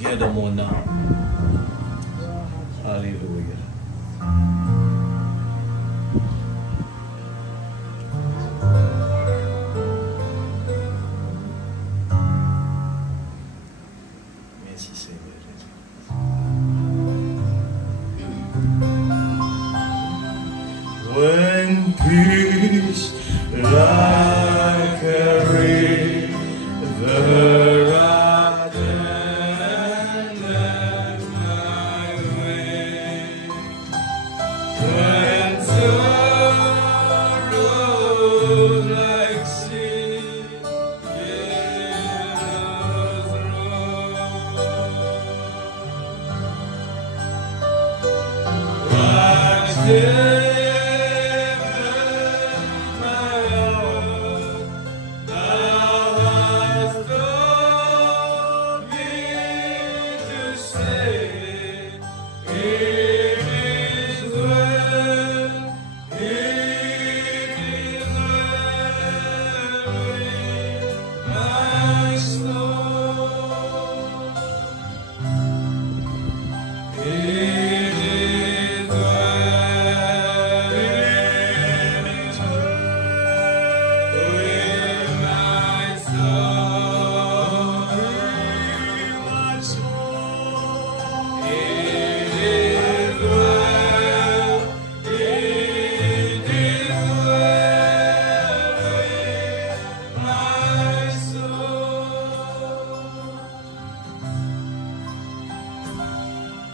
Viens dans mon âme. Alléluia. Merci Seigneur. When peace like a river attendeth my way, when sorrows like sea billows roll, whatever my heart thou hast taught me to say, it is well with my soul. It is well with my soul. It is well, it is well with my soul.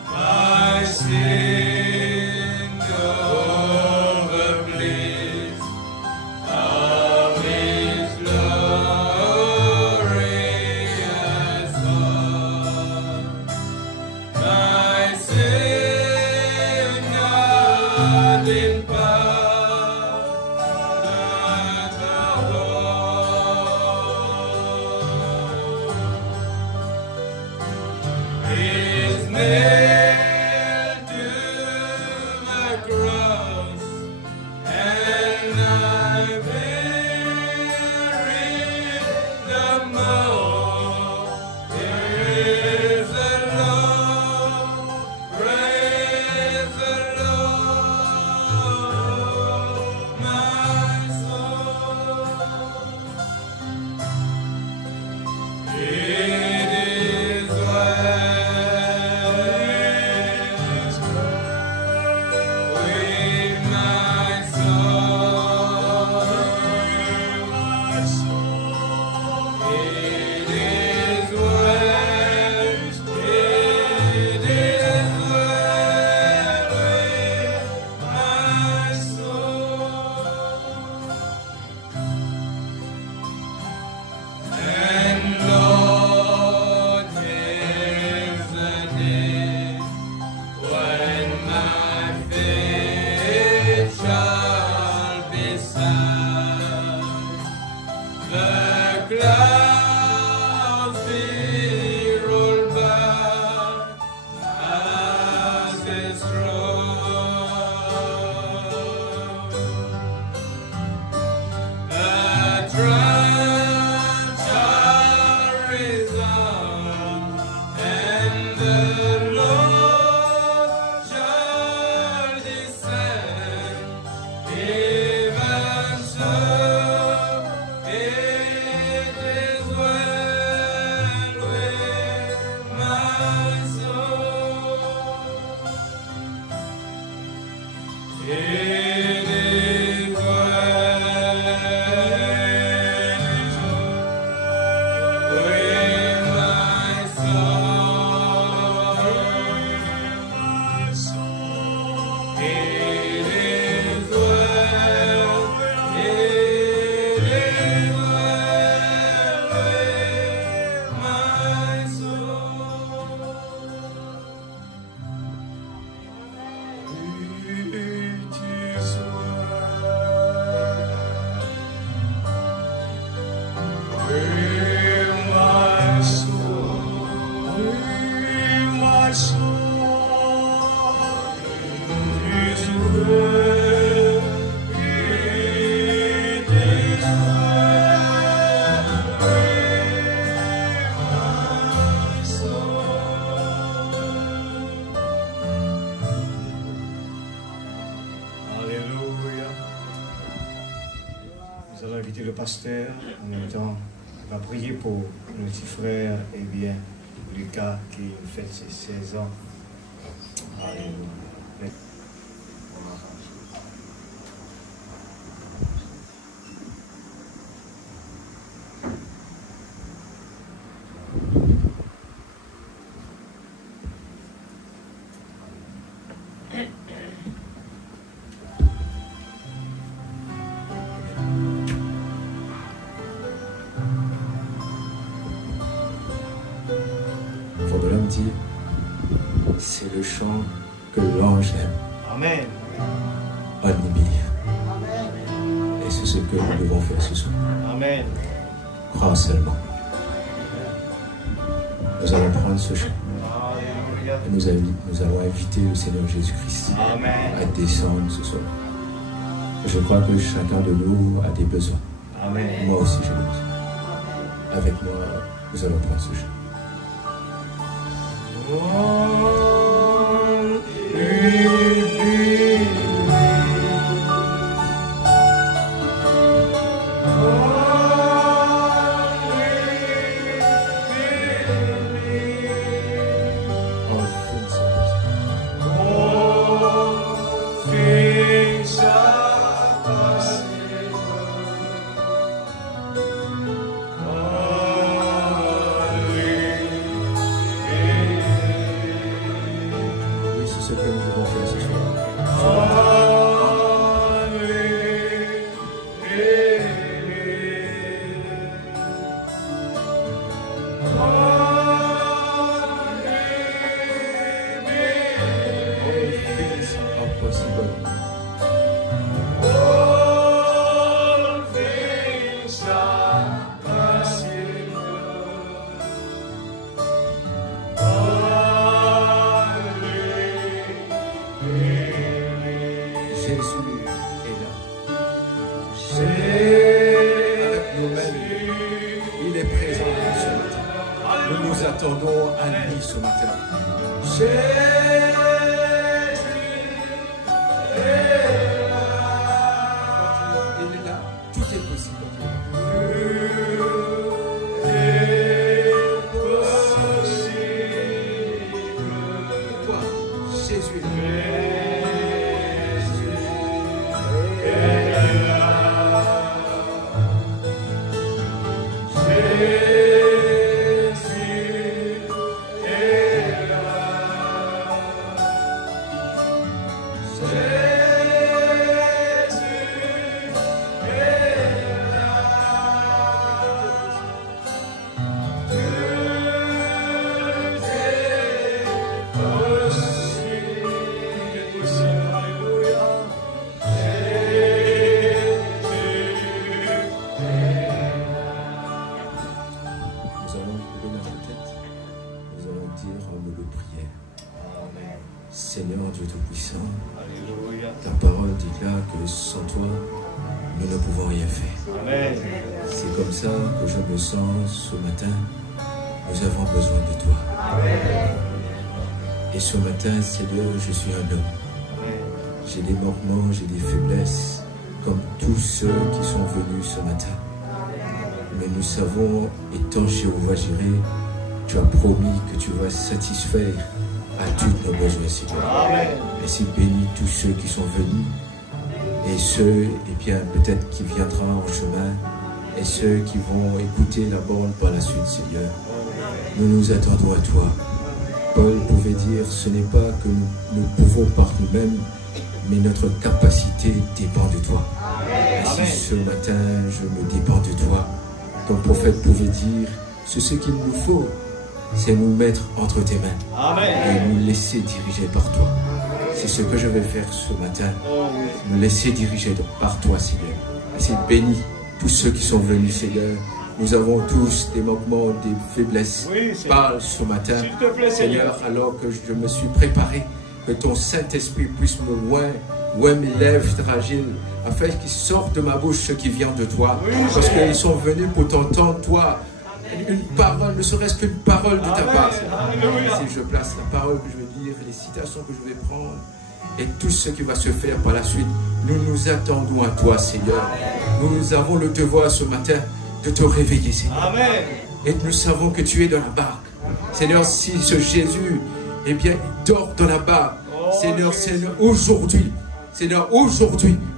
My sin over bliss of His glorious love. My sin not in power, but the Lord is nailed to the cross, and I bear the more. Praise the Lord, praise the Lord, my soul. It is well with my soul. It is well, it is well with my soul. And Lord, there's a day when my faith shall be sad. The clouds will roll back as it's rolled. The trance shall resound, and the Lord shall descend. Even so, it is well with my soul. It is well with my soul. It is well, it is well with my soul. It is well with my soul. le pasteur, en même temps, va prier pour nos petits frères, et bien, Lucas qui fête ses 16 ans. Alléluia. C'est le chant que l'ange aime. Amen. Admire. Et c'est ce que nous devons faire ce soir. Amen. Crois seulement. Nous allons prendre ce chant. Alléluia. Et nous allons inviter le Seigneur Jésus-Christ à descendre ce soir. Je crois que chacun de nous a des besoins. Amen. Moi aussi j'ai des besoins. Avec moi, nous allons prendre ce chant. Ce matin, nous avons besoin de toi. Et ce matin, Seigneur, je suis un homme. J'ai des manquements, j'ai des faiblesses, comme tous ceux qui sont venus ce matin. Mais nous savons, étant Jéhovah-Jiré, tu as promis que tu vas satisfaire à tous nos besoins, Seigneur. Ainsi bénis tous ceux qui sont venus et ceux, et bien peut-être qui viendront en chemin, et ceux qui vont écouter la bande par la suite, Seigneur. Nous nous attendons à toi. Paul pouvait dire, ce n'est pas que nous pouvons par nous-mêmes, mais notre capacité dépend de toi. Ainsi, ce matin, je me dépends de toi. Ton prophète pouvait dire, c'est ce qu'il nous faut, c'est nous mettre entre tes mains et nous laisser diriger par toi. C'est ce que je vais faire ce matin, me laisser diriger par toi, Seigneur. Ainsi, bénis tous ceux qui sont venus, Seigneur. Nous avons tous des manquements, des faiblesses. Parle ce matin, Seigneur, alors que je me suis préparé, que ton Saint-Esprit puisse me ouvrir mes lèvres fragiles, afin qu'il sorte de ma bouche ce qui vient de toi. Parce qu'ils sont venus pour t'entendre, toi. Une parole, ne serait-ce qu'une parole de ta part. Si je place la parole que je vais dire, les citations que je vais prendre, et tout ce qui va se faire par la suite. Nous nous attendons à toi, Seigneur. Nous avons le devoir ce matin de te réveiller, Seigneur. Amen. Et nous savons que tu es dans la barque. Seigneur, si ce Jésus, eh bien, il dort dans la barque. Seigneur, aujourd'hui,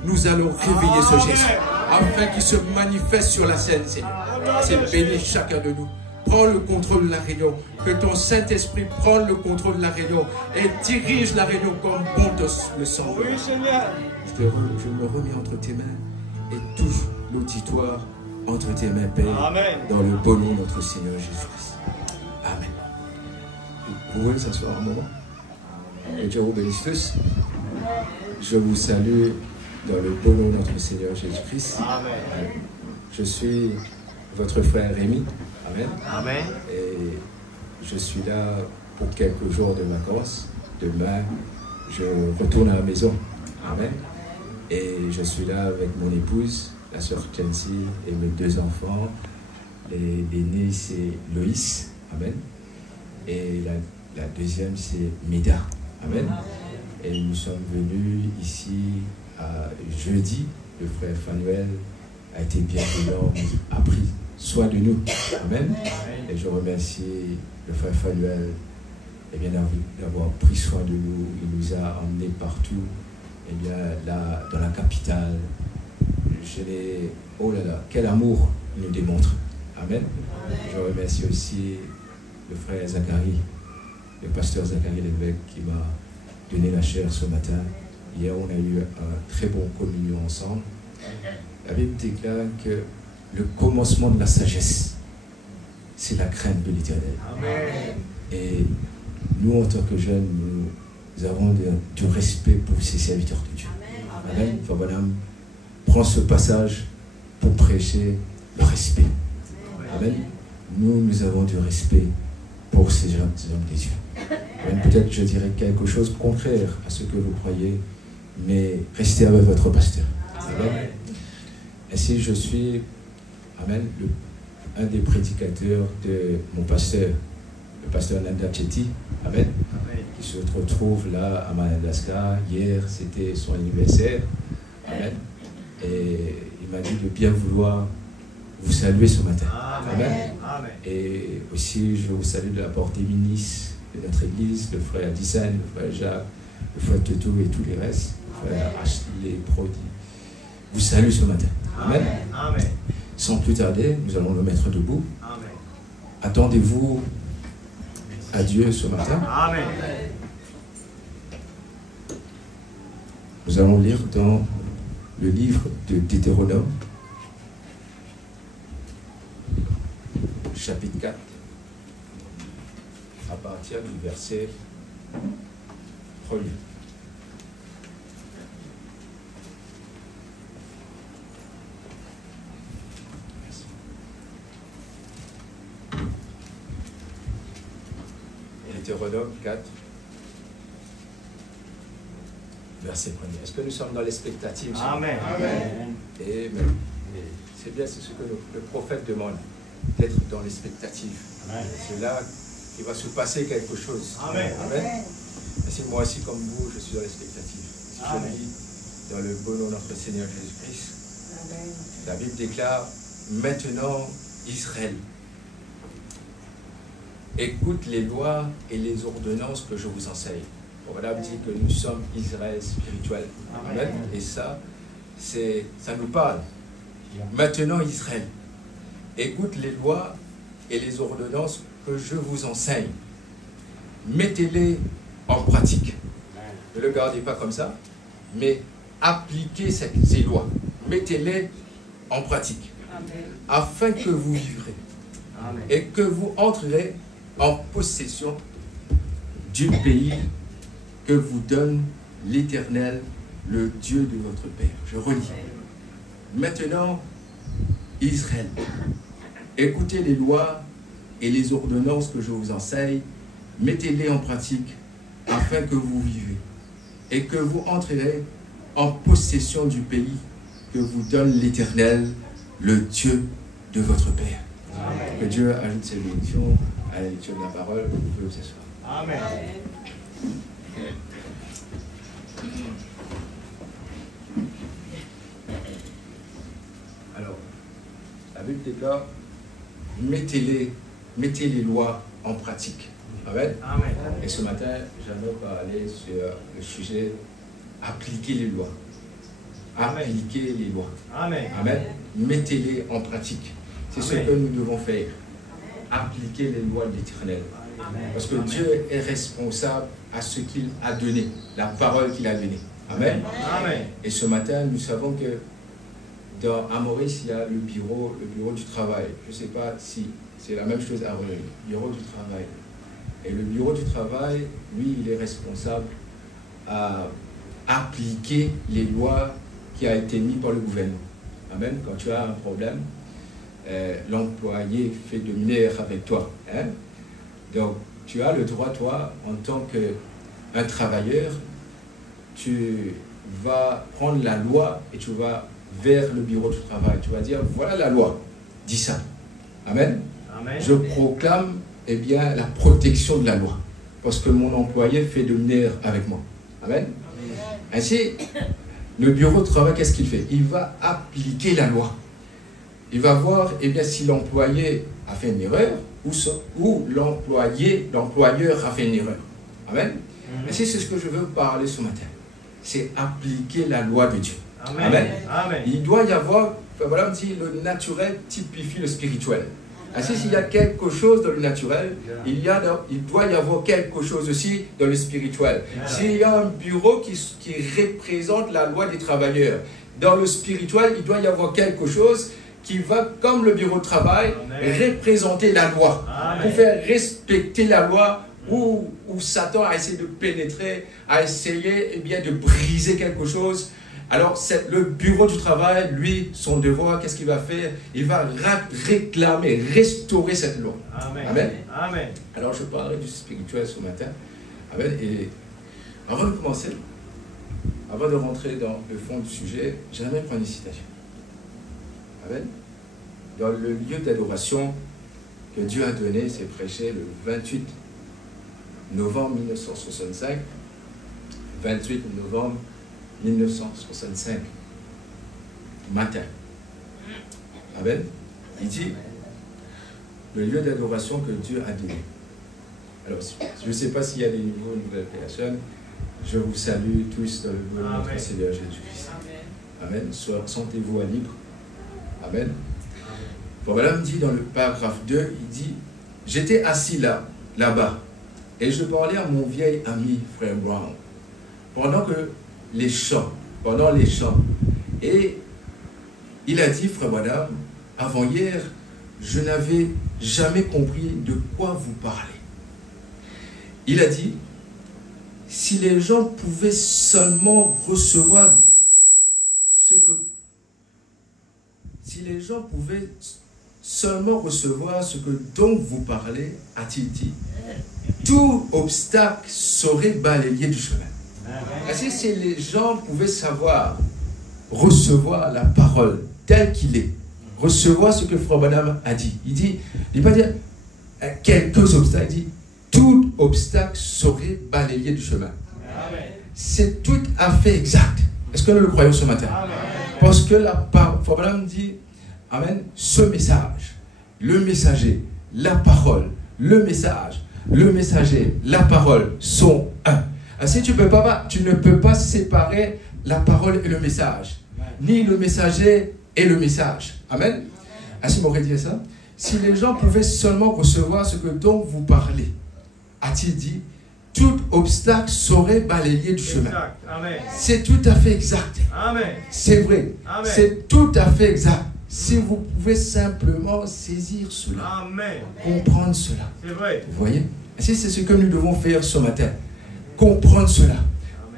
nous allons réveiller ce Jésus. Afin qu'il se manifeste sur la scène, Seigneur. C'est béni chacun de nous. Prends le contrôle de la réunion. Que ton Saint-Esprit prenne le contrôle de la réunion et dirige la réunion comme bon te le semble. Oui, Seigneur. Je me remets entre tes mains et touche l'auditoire entre tes mains, Père. Amen. Dans le beau nom de notre Seigneur Jésus-Christ. Amen. Vous pouvez s'asseoir un moment. Que Dieu vous bénisse tous. Je vous salue dans le beau nom de notre Seigneur Jésus-Christ. Amen. Je suis votre frère Rémi. Amen. Amen. Et je suis là pour quelques jours de vacances. Demain, je retourne à la maison. Amen. Et je suis là avec mon épouse, la sœur Kenzie et mes deux enfants. L'aîné, c'est Loïs. Amen. Et la deuxième, c'est Mida. Amen. Et nous sommes venus ici jeudi. Le frère Fanuel a été bienveillant, a pris soin de nous. Amen. Et je remercie le frère Fanuel d'avoir pris soin de nous. Il nous a emmenés partout. Et bien là, dans la capitale, oh là là, quel amour il nous démontre. Amen. Je remercie aussi le frère Zacharie, le pasteur Zacharie Lévesque qui m'a donné la chair ce matin. Hier, on a eu un très bon communion ensemble. La Bible déclare que le commencement de la sagesse, c'est la crainte de l'Éternel. Et nous, en tant que jeunes, nous avons du respect pour ces serviteurs de Dieu. Amen. Fabanam prend ce passage pour prêcher le respect. Amen. Nous avons du respect pour ces hommes des dieux. Peut-être je dirais quelque chose de contraire à ce que vous croyez, mais restez avec votre pasteur. Amen. Ainsi, je suis, amen, un des prédicateurs de mon pasteur, le pasteur Nanda Chetty, amen, qui se retrouve là à Madagascar. Hier, c'était son anniversaire. Amen. Et il m'a dit de bien vouloir vous saluer ce matin. Amen. Amen. Et aussi, je vous salue de la part des ministres de notre église, le frère Dissan, le frère Jacques, le frère Toto et tous les restes, le frère Ashley, Prodi. Vous salue ce matin. Amen. Amen. Sans plus tarder, nous allons le mettre debout. Amen. Attendez-vous à Dieu ce matin. Amen. Nous allons lire dans le livre de Deutéronome, chapitre 4, à partir du verset 1er. Deutéronome 4, verset 1er. Est-ce que nous sommes dans l'expectative? Amen. Amen. Et c'est bien, c'est ce que le prophète demande, d'être dans l'expectative. C'est là qu'il va se passer quelque chose. Amen. Amen. Ainsi, moi aussi, comme vous, je suis dans l'expectative. Si je lis dans le beau nom de notre Seigneur Jésus-Christ, la Bible déclare, maintenant Israël, écoute les lois et les ordonnances que je vous enseigne. Voilà, dit que nous sommes Israël spirituel. Amen. Et ça nous parle. Maintenant Israël, écoute les lois et les ordonnances que je vous enseigne. Mettez-les en pratique. Ne le gardez pas comme ça, mais appliquez ces lois. Mettez-les en pratique. Afin que vous vivrez. Et que vous entrerez en possession du pays que vous donne l'Éternel, le Dieu de votre Père. Je relis. Maintenant, Israël, écoutez les lois et les ordonnances que je vous enseigne, mettez-les en pratique afin que vous vivez et que vous entrerez en possession du pays que vous donne l'Éternel, le Dieu de votre Père. Amen. Que Dieu ajoute ses bénédictions à la lecture de la parole. Vous pouvez vous asseoir. Amen. là, mettez les lois en pratique. Amen. Amen. Et ce matin, j'aimerais parler sur le sujet appliquer les lois. Appliquer les lois. Amen. Amen. Mettez-les en pratique. C'est ce Amen. que nous devons faire. Appliquer les lois de l'Éternel. Parce que Dieu est responsable à ce qu'il a donné, la parole qu'il a donnée. Amen. Amen. Et ce matin, nous savons que à Maurice, il y a le bureau du travail. Je ne sais pas si c'est la même chose à Rue, le bureau du travail. Et le bureau du travail, lui, il est responsable à appliquer les lois qui ont été mises par le gouvernement. Amen. Quand tu as un problème, l'employé fait de manière avec toi. Hein? Donc, tu as le droit, toi, en tant qu'un travailleur, tu vas prendre la loi et tu vas vers le bureau du travail. Tu vas dire, voilà la loi, dis ça. Amen. Amen. Je proclame eh bien, la protection de la loi. Parce que mon employé fait de manière avec moi. Amen. Ainsi, le bureau de travail, qu'est-ce qu'il fait? Il va appliquer la loi. Il va voir eh bien, si l'employé a fait une erreur ou l'employeur a fait une erreur. Amen. Ainsi, c'est ce que je veux parler ce matin. C'est appliquer la loi de Dieu. Amen. Amen. Amen. Il doit y avoir, voilà, on dit, le naturel typifie le spirituel. Ainsi, s'il y a quelque chose dans le naturel, il doit y avoir quelque chose aussi dans le spirituel. S'il y a un bureau qui représente la loi des travailleurs, dans le spirituel, il doit y avoir quelque chose qui va, comme le bureau de travail, représenter la loi. Amen. Pour faire respecter la loi, où Satan a essayé de pénétrer, a essayé eh bien, de briser quelque chose. Alors, le bureau du travail, lui, son devoir, qu'est-ce qu'il va faire? Il va réclamer, restaurer cette loi. Amen. Amen. Amen. Alors, je parlerai du spirituel ce matin. Amen. Et avant de commencer, avant de rentrer dans le fond du sujet, j'aimerais prendre une citation. Amen. Dans le lieu d'adoration que Dieu a donné, c'est prêché le 28 novembre 1965. 28 novembre 1965, matin. Amen. Il dit, le lieu d'adoration que Dieu a donné. Alors, je ne sais pas s'il y a des nouveaux, nouvelles personnes. Je vous salue tous dans le nom de notre Seigneur Jésus-Christ. Amen. Sentez-vous à libre. Amen. Bon, voilà, il me dit dans le paragraphe 2, il dit, j'étais assis là-bas, et je parlais à mon vieil ami, frère Brown, pendant les chants. Et il a dit, frère madame, avant-hier, je n'avais jamais compris de quoi vous parlez. Il a dit, si les gens pouvaient seulement recevoir ce que dont vous parlez, a-t-il dit, tout obstacle serait balayé du chemin. Ainsi, si les gens pouvaient savoir recevoir la parole telle qu'il est, recevoir ce que Frère Branham a dit, il ne dit pas dire quelques obstacles, il dit tout obstacle serait balayé du chemin. C'est tout à fait exact. Est-ce que nous le croyons ce matin? Amen. Parce que Frère Branham dit, amen, ce message, le messager, la parole, le message, le messager, la parole sont un. Ainsi, tu ne peux pas séparer la parole et le message, ni le messager et le message. Amen. Ainsi, m'aurait dit ça. Si les gens pouvaient seulement recevoir ce dont vous parlez, a-t-il dit, tout obstacle serait balayé du chemin. C'est tout à fait exact. C'est vrai. C'est tout à fait exact. Si vous pouvez simplement saisir cela, comprendre cela. C'est vrai. Vous voyez? Ainsi, c'est ce que nous devons faire ce matin. Comprendre cela.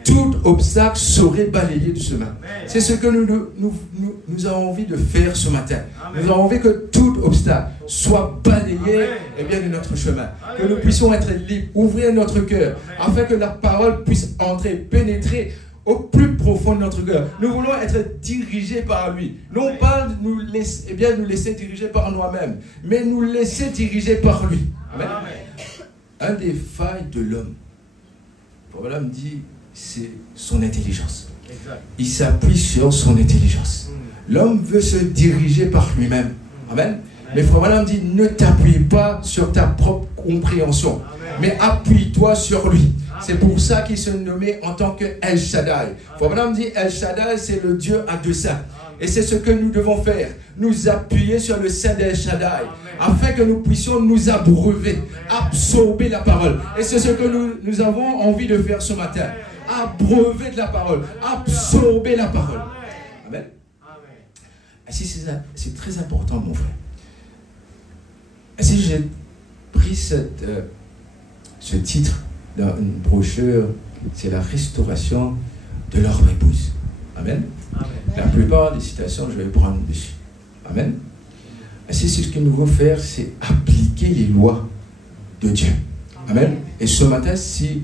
Tout obstacle serait balayé du chemin. C'est ce que nous avons envie de faire ce matin. Amen. Nous avons envie que tout obstacle soit balayé eh bien, de notre chemin. Que nous puissions être libres, ouvrir notre cœur, afin que la parole puisse entrer, pénétrer au plus profond de notre cœur. Nous voulons être dirigés par lui. Non pas nous laisser diriger par nous-mêmes, mais nous laisser diriger par lui. Amen. Un des failles de l'homme, voilà, me dit, c'est son intelligence. Exact. Il s'appuie sur son intelligence. L'homme veut se diriger par lui-même. Amen. Mais Frère Branham dit, ne t'appuie pas sur ta propre compréhension, mais appuie-toi sur lui. C'est pour ça qu'il se nommait en tant que El Shaddai. Frère Branham dit, El Shaddai, c'est le Dieu à deux seins. Et c'est ce que nous devons faire, nous appuyer sur le sein d'El Shaddai, afin que nous puissions nous abreuver, absorber la parole. Et c'est ce que nous avons envie de faire ce matin. Abreuver de la parole, absorber la parole. Amen. C'est très important, mon frère. Et si j'ai pris ce titre dans une brochure, c'est la restauration de leur épouse. Amen. La plupart des citations, je vais prendre dessus. Amen. Ainsi, ce que nous devons faire, c'est appliquer les lois de Dieu. Amen. Et ce matin, si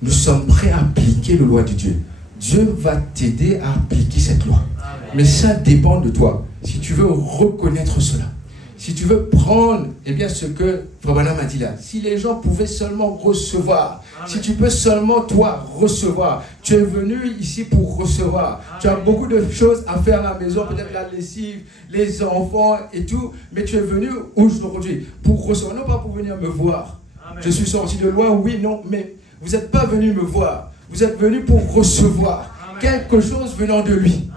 nous sommes prêts à appliquer les lois de Dieu, Dieu va t'aider à appliquer cette loi. Mais ça dépend de toi. Si tu veux reconnaître cela, si tu veux prendre ce que Frère Branham a dit là, si les gens pouvaient seulement recevoir, si tu peux seulement toi recevoir, tu es venu ici pour recevoir, tu as beaucoup de choses à faire à la maison, peut-être la lessive, les enfants et tout, mais tu es venu aujourd'hui pour recevoir, non pas pour venir me voir. Je suis sorti de loin, oui, non, mais vous n'êtes pas venu me voir, vous êtes venu pour recevoir quelque chose venant de lui.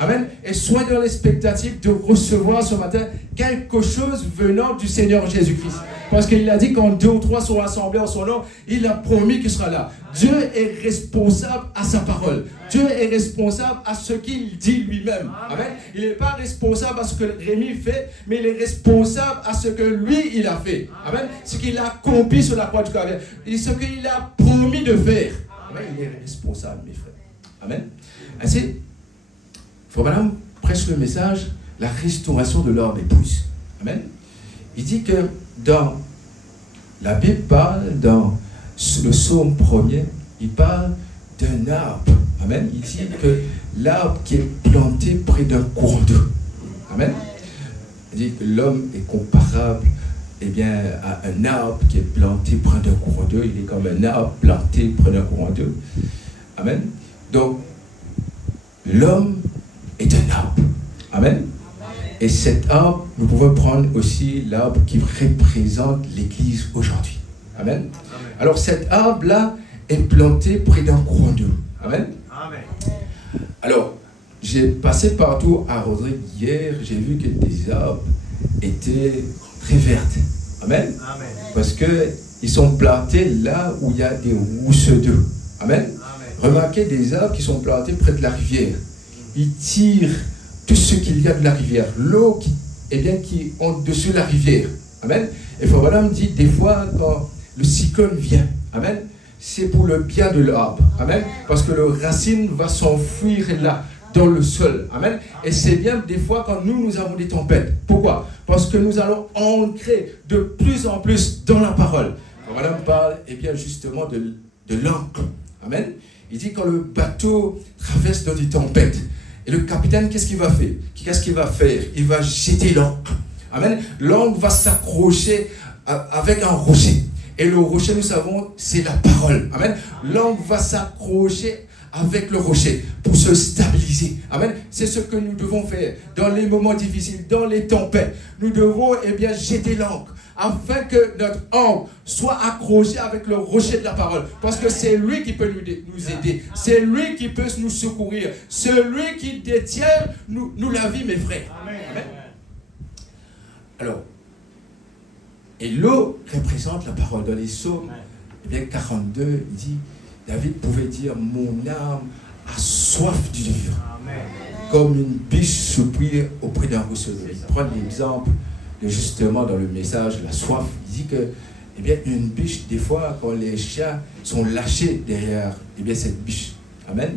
Amen. Et soyez dans l'expectative de recevoir ce matin quelque chose venant du Seigneur Jésus-Christ. Parce qu'il a dit quand 2 ou 3 sont rassemblés en son nom, il a promis qu'il sera là. Dieu est responsable à sa parole. Dieu est responsable à ce qu'il dit lui-même. Amen. Il n'est pas responsable à ce que Rémi fait, mais il est responsable à ce que lui, il a fait. Amen. Ce qu'il a accompli sur la croix du Calvaire. Et ce qu'il a promis de faire. Amen. Il est responsable, mes frères. Amen. Ainsi, Frère Branham prêche le message, la restauration de leur épouse. Amen. Il dit que dans la Bible parle, dans le psaume 1er, il parle d'un arbre. Amen. Il dit que l'arbre qui est planté près d'un courant d'eau. Amen. Il dit que l'homme est comparable à un arbre qui est planté près d'un courant d'eau. Il est comme un arbre planté près d'un courant d'eau. Amen. Donc, l'homme est un arbre. Amen. Et cet arbre, nous pouvons prendre aussi l'arbre qui représente l'Église aujourd'hui. Amen. Alors cet arbre-là est planté près d'un courant d'eau. Amen. Alors, j'ai passé partout à Rodrigue hier, j'ai vu que des arbres étaient très vertes. Amen. Parce qu'ils sont plantés là où il y a des rousses d'eau. Amen. Remarquez des arbres qui sont plantés près de la rivière. Ils tirent tout ce qu'il y a de la rivière, l'eau qui est au-dessus de la rivière. Amen. Et Frère Branham dit des fois quand le cyclone vient, amen, c'est pour le bien de l'arbre. Amen. Parce que le racine va s'enfuir là, dans le sol. Amen. Et c'est bien des fois quand nous avons des tempêtes. Pourquoi? Parce que nous allons ancrer de plus en plus dans la parole. Frère Branham parle justement de l'ancre. Amen. Il dit quand le bateau traverse dans des tempêtes, et le capitaine, qu'est-ce qu'il va faire? Qu'est-ce qu'il va faire? Il va jeter l'ancre. Amen. L'ancre va s'accrocher avec un rocher. Et le rocher, nous savons, c'est la parole. Amen. L'ancre va s'accrocher avec le rocher pour se stabiliser. Amen. C'est ce que nous devons faire dans les moments difficiles, dans les tempêtes. Nous devons jeter l'ancre afin que notre ancre soit accrochée avec le rocher de la parole. Parce que c'est lui qui peut nous aider. C'est lui qui peut nous secourir. C'est lui qui détient nous la vie, mes frères. Amen. Alors, et l'eau représente la parole. Dans les psaumes 42, il dit, David pouvait dire, mon âme a soif du vivre. Comme une biche soupire auprès d'un ruisseau d'eau. Il prend l'exemple justement dans le message, la soif. Il dit que, une biche, des fois, quand les chiens sont lâchés derrière, cette biche, amen,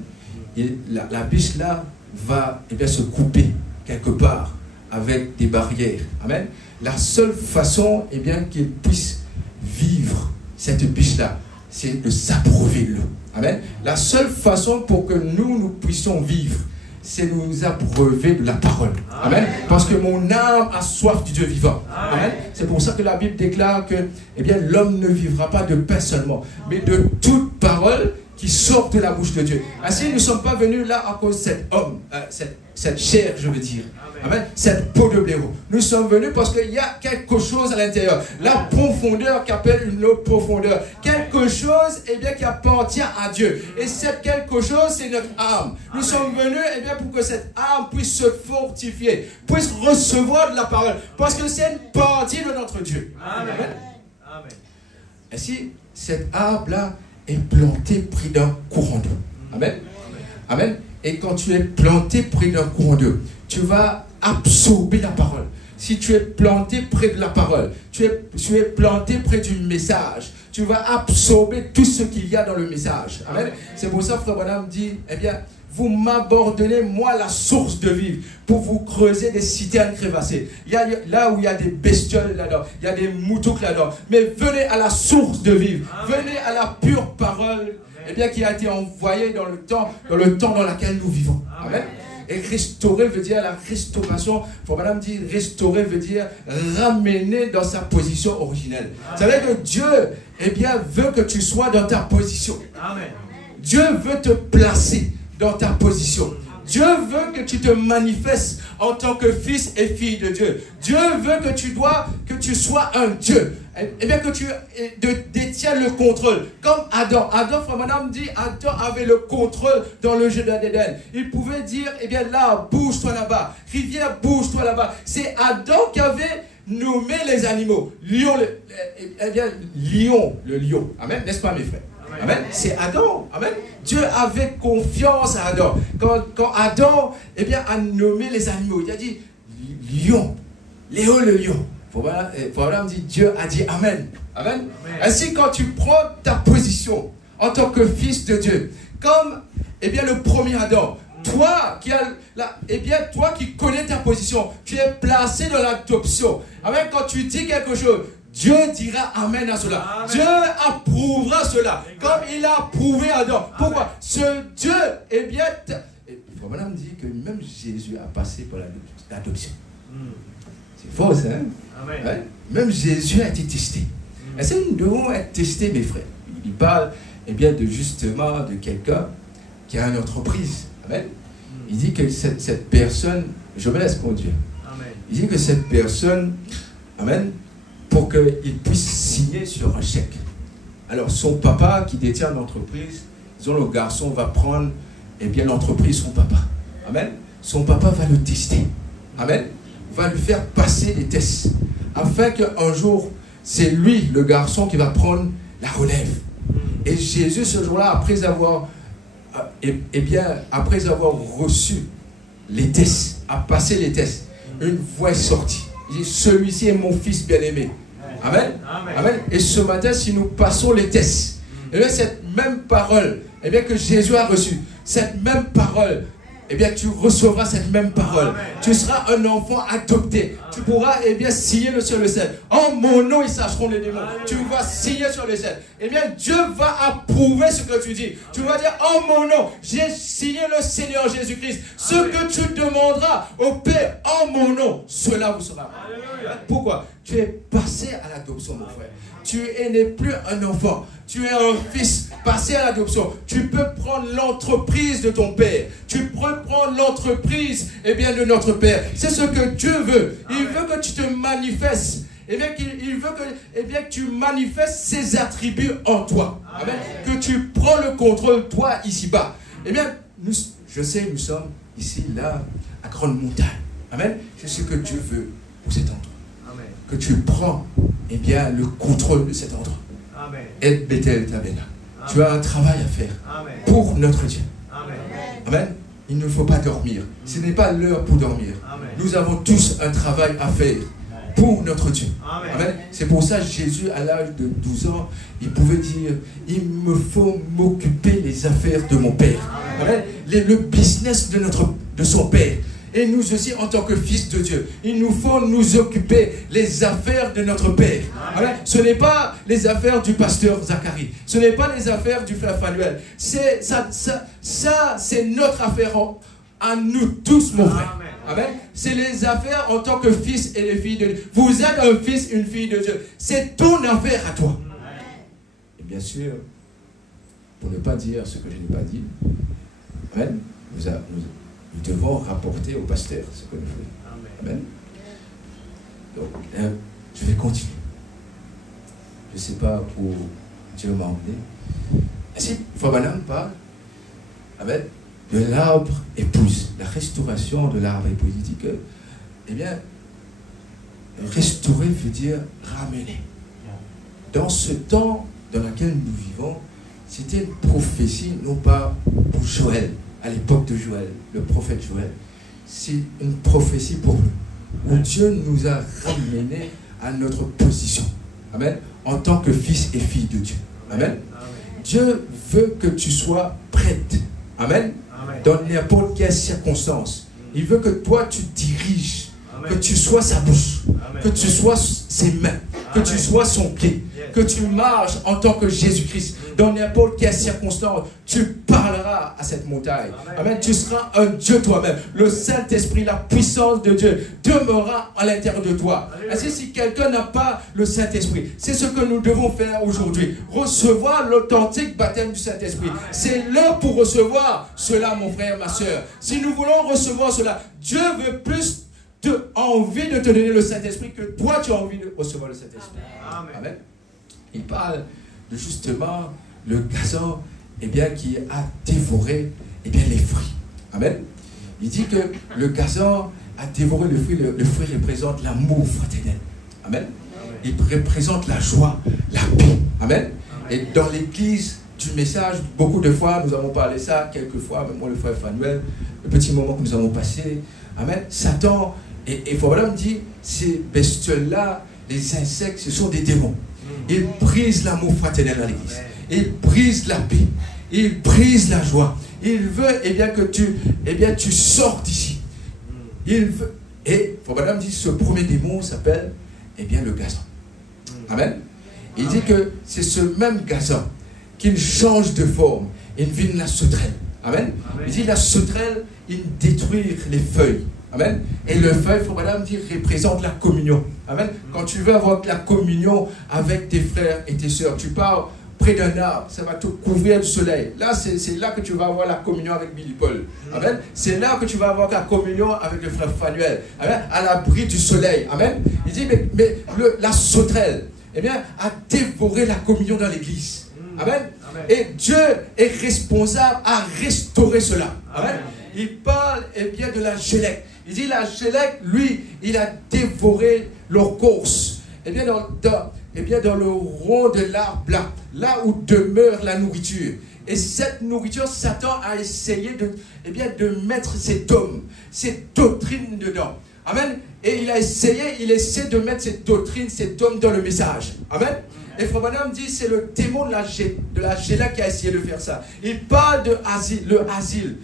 et la biche là va se couper quelque part avec des barrières, amen. La seule façon, qu'il puisse vivre cette biche là, c'est de s'abreuver de l'eau, amen. La seule façon pour que nous puissions vivre, c'est nous abreuver de la parole. Amen. Parce que mon âme a soif du Dieu vivant. Amen. C'est pour ça que la Bible déclare que l'homme ne vivra pas de pain seulement, mais de toute parole qui sort de la bouche de Dieu. Ainsi, nous ne sommes pas venus là à cause de cet homme, cette chair, je veux dire. Amen. Cette peau de blaireau. Nous sommes venus parce qu'il y a quelque chose à l'intérieur. La profondeur qui appelle une autre profondeur. Quelque chose qui appartient à Dieu. Et cette quelque chose, c'est notre âme. Nous sommes venus pour que cette âme puisse se fortifier, puisse recevoir de la parole. Parce que c'est une partie de notre Dieu. Amen. Amen. Ainsi, cette arbre-là est plantée près d'un courant d'eau. Amen. Amen. Et quand tu es planté près d'un courant d'eau, tu vas absorber la parole. Si tu es planté près de la parole, tu es planté près du message, tu vas absorber tout ce qu'il y a dans le message. Amen. C'est pour ça, frère Branham dit, vous m'abandonnez, moi, la source de vivre, pour vous creuser des citernes crévassées. Là où il y a des bestioles là-dedans, il y a des moutons là-dedans. Mais venez à la source de vivre. Venez à la pure parole, qui a été envoyée dans le temps dans lequel nous vivons. Amen. Et restaurer veut dire la restauration. Madame dit restaurer veut dire ramener dans sa position originelle. Vous savez que Dieu veut que tu sois dans ta position. Amen. Dieu veut te placer dans ta position. Dieu veut que tu te manifestes en tant que fils et fille de Dieu. Dieu veut que tu sois un Dieu. Que tu détiens le contrôle. Comme Adam. Adam, frère madame dit, Adam avait le contrôle dans le jardin d'Éden. Il pouvait dire, là, bouge-toi là-bas. Rivière, bouge-toi là-bas. C'est Adam qui avait nommé les animaux. Lion, le lion. Amen. N'est-ce pas, mes frères? Amen. C'est Adam. Amen. Dieu avait confiance à Adam. Quand Adam a nommé les animaux, il a dit lion, Léo le lion. Voilà, me dit Dieu a dit Amen. Amen. Ainsi, quand tu prends ta position en tant que fils de Dieu, comme le premier Adam, toi qui connais ta position, tu es placé dans l'adoption. Amen. Quand tu dis quelque chose, Dieu dira Amen à cela. Amen. Dieu approuvera cela. Comme il a approuvé Adam. Pourquoi? Ce Dieu Madame dit que même Jésus a passé par l'adoption. C'est faux, hein? Amen. Ouais? Même Jésus a été testé. Est-ce que nous devons être testés, mes frères? Il parle justement de quelqu'un qui a une entreprise. Amen. Il dit que cette personne, je me laisse conduire. Amen. Il dit que cette personne, amen, pour qu'il puisse signer sur un chèque. Alors son papa qui détient l'entreprise, disons le garçon va prendre l'entreprise, son papa. Amen. Son papa va le tester. Amen. Va lui faire passer des tests. Afin qu'un jour, c'est lui, le garçon, qui va prendre la relève. Et Jésus, ce jour-là, après avoir reçu les tests, a passé les tests, une voix est sortie. Il dit, celui-ci est mon fils bien-aimé. Amen. Amen. Amen. Et ce matin, si nous passons les tests, cette même parole que Jésus a reçue, cette même parole, tu recevras cette même parole. Amen. Tu seras un enfant adopté. Amen. Tu pourras signer sur le ciel. En mon nom, ils sacheront les démons. Amen. Tu vas signer sur le ciel. Dieu va approuver ce que tu dis. Tu vas dire, en mon nom, j'ai signé le Seigneur Jésus-Christ. Ce que tu demanderas au Père, en mon nom, cela vous sera. Amen. Pourquoi? Tu es passé à l'adoption, mon frère. Tu n'es plus un enfant. Tu es un fils passé à l'adoption. Tu peux prendre l'entreprise de ton Père. Tu peux prendre l'entreprise de notre Père. C'est ce que Dieu veut. Il veut que tu te manifestes. Il veut que tu manifestes ses attributs en toi. Amen. Que tu prends le contrôle, toi, ici-bas. Je sais, nous sommes ici, là, à Grande Montagne. Amen. C'est ce que Dieu veut pour cet endroit. Amen. Que tu prends le contrôle de cet endroit. Amen. Et Bethel Tabernacle. Tu as un travail à faire. Amen. Pour notre Dieu. Amen. Amen. Il ne faut pas dormir. Ce n'est pas l'heure pour dormir. Amen. Nous avons tous un travail à faire pour notre Dieu. Amen. Amen. C'est pour ça que Jésus, à l'âge de 12 ans, il pouvait dire, il me faut m'occuper des affaires de mon Père. Amen. Le business de son Père. Et nous aussi, en tant que fils de Dieu, il nous faut nous occuper les affaires de notre Père. Amen. Ce n'est pas les affaires du pasteur Zacharie. Ce n'est pas les affaires du frère Fanuel. C'est notre affaire à nous tous, mon frère. Amen. C'est les affaires en tant que fils et les filles de Dieu. Vous êtes un fils, une fille de Dieu. C'est ton affaire à toi. Et bien sûr, pour ne pas dire ce que je n'ai pas dit. Amen. Nous devons rapporter au pasteur ce que nous faisons. Amen. Donc, je vais continuer. Je ne sais pas où Dieu m'a emmené. Ainsi, Fabanam parle, amen, de l'arbre épouse, la restauration de l'arbre épouse. Il dit que, eh bien, restaurer veut dire ramener. Dans ce temps dans lequel nous vivons, c'était une prophétie, non pas pour Joël, à l'époque de Joël, le prophète Joël. C'est une prophétie pour nous, où Dieu nous a ramenés à notre position. Amen. En tant que fils et fille de Dieu. Amen. Dieu veut que tu sois prête. Amen. Dans n'importe quelle circonstance. Il veut que toi tu diriges. Que tu sois sa bouche. Que tu sois ses mains. Que tu sois son pied. Que tu marches en tant que Jésus-Christ. Dans n'importe quelle circonstance, tu parleras à cette montagne. Amen. Tu seras un Dieu toi-même. Le Saint-Esprit, la puissance de Dieu demeurera à l'intérieur de toi. Ainsi, si quelqu'un n'a pas le Saint-Esprit, c'est ce que nous devons faire aujourd'hui. Recevoir l'authentique baptême du Saint-Esprit. C'est l'heure pour recevoir cela, mon frère, ma soeur. Si nous voulons recevoir cela, Dieu veut plus envie de te donner le Saint-Esprit que toi tu as envie de recevoir le Saint-Esprit. Amen. Il parle de justement le gazon, eh bien, qui a dévoré, eh bien, les fruits. Amen. Il dit que le gazon a dévoré le fruit. Le fruit représente l'amour fraternel. Amen. Il représente la joie, la paix. Amen. Et dans l'église du message, beaucoup de fois, nous avons parlé ça, quelques fois, même moi, le frère Fanuel, le petit moment que nous avons passé. Amen. Satan, et Fabalam dit, ces bestioles-là, les insectes, ce sont des démons. Ils brisent l'amour fraternel à l'église. Ils brisent la paix. Ils brisent la joie. Il veut, eh bien, que tu sors d'ici. Il veut, et Fabalam dit, ce premier démon s'appelle, eh bien, le gazon. Amen. Il dit que c'est ce même gazon qu'il change de forme. Il vient la sauterelle. Amen. Il dit, la sauterelle, il détruit les feuilles. Amen. Et le feuille, il faut dire, représente la communion. Amen. Quand tu veux avoir la communion avec tes frères et tes soeurs, tu pars près d'un arbre, ça va te couvrir du soleil. Là, c'est là que tu vas avoir la communion avec Billy Paul. Amen. C'est là que tu vas avoir la communion avec le frère Fanuel. Amen. À l'abri du soleil. Amen. Il dit, mais la sauterelle, eh bien, a dévoré la communion dans l'église. Amen. Et Dieu est responsable à restaurer cela. Amen. Il parle, eh bien, de la gélèque. Il dit, la gélèque, lui, il a dévoré leur course. Eh bien, dans le rond de l'arbre blanc, là où demeure la nourriture. Et cette nourriture, Satan a essayé de mettre ses dogmes, ses doctrines dedans. Amen. Et il essaie de mettre ses doctrines, ses dogmes dans le message. Amen. Et Frère Branham dit, c'est le démon de la gélèque qui a essayé de faire ça. Il parle de le asile.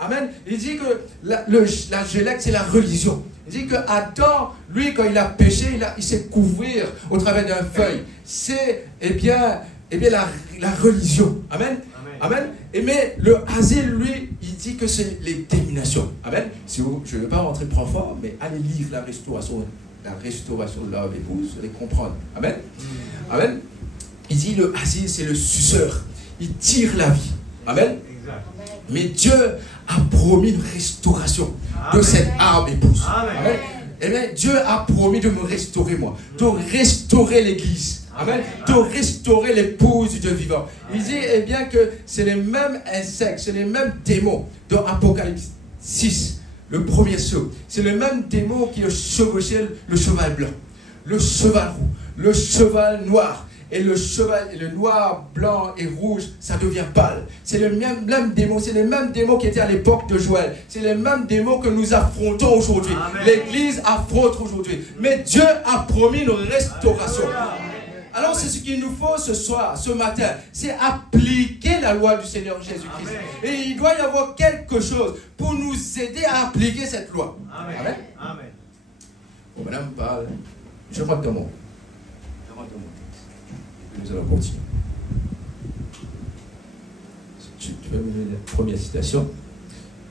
Amen. Il dit que la gélèque, c'est la religion. Il dit que Adam, lui, quand il a péché, il s'est couvert au travers d'un feuille. C'est, eh bien la religion. Amen. Amen. Mais le asile, lui, il dit que c'est les dominations. Amen. Je ne vais pas rentrer profond, mais allez lire la restauration de leur épouse, vous allez comprendre. Amen. Amen. Il dit le asile, c'est le suceur. Il tire la vie. Amen. Mais Dieu a promis une restauration de cette arbre épouse. Amen. Et bien, Dieu a promis de me restaurer moi, de restaurer l'église. Amen. De restaurer l'épouse du Dieu vivant. Il dit, eh bien, que c'est les mêmes insectes, c'est les mêmes démons dans Apocalypse 6, le premier saut. C'est le même démon qui a chevauché le cheval blanc, le cheval roux, le cheval noir. Et le cheval, le noir, blanc et rouge, ça devient pâle. C'est le même démon, c'est les mêmes démons qui étaient à l'époque de Joël. C'est les mêmes démons que nous affrontons aujourd'hui. L'Église affronte aujourd'hui. Mais Dieu a promis une restauration. Alors c'est ce qu'il nous faut ce soir, ce matin, c'est appliquer la loi du Seigneur Jésus-Christ. Et il doit y avoir quelque chose pour nous aider à appliquer cette loi. Amen. Amen. Bon, madame parle, je rentre dans mon texte. Nous allons continuer. Tu peux me donner la première citation.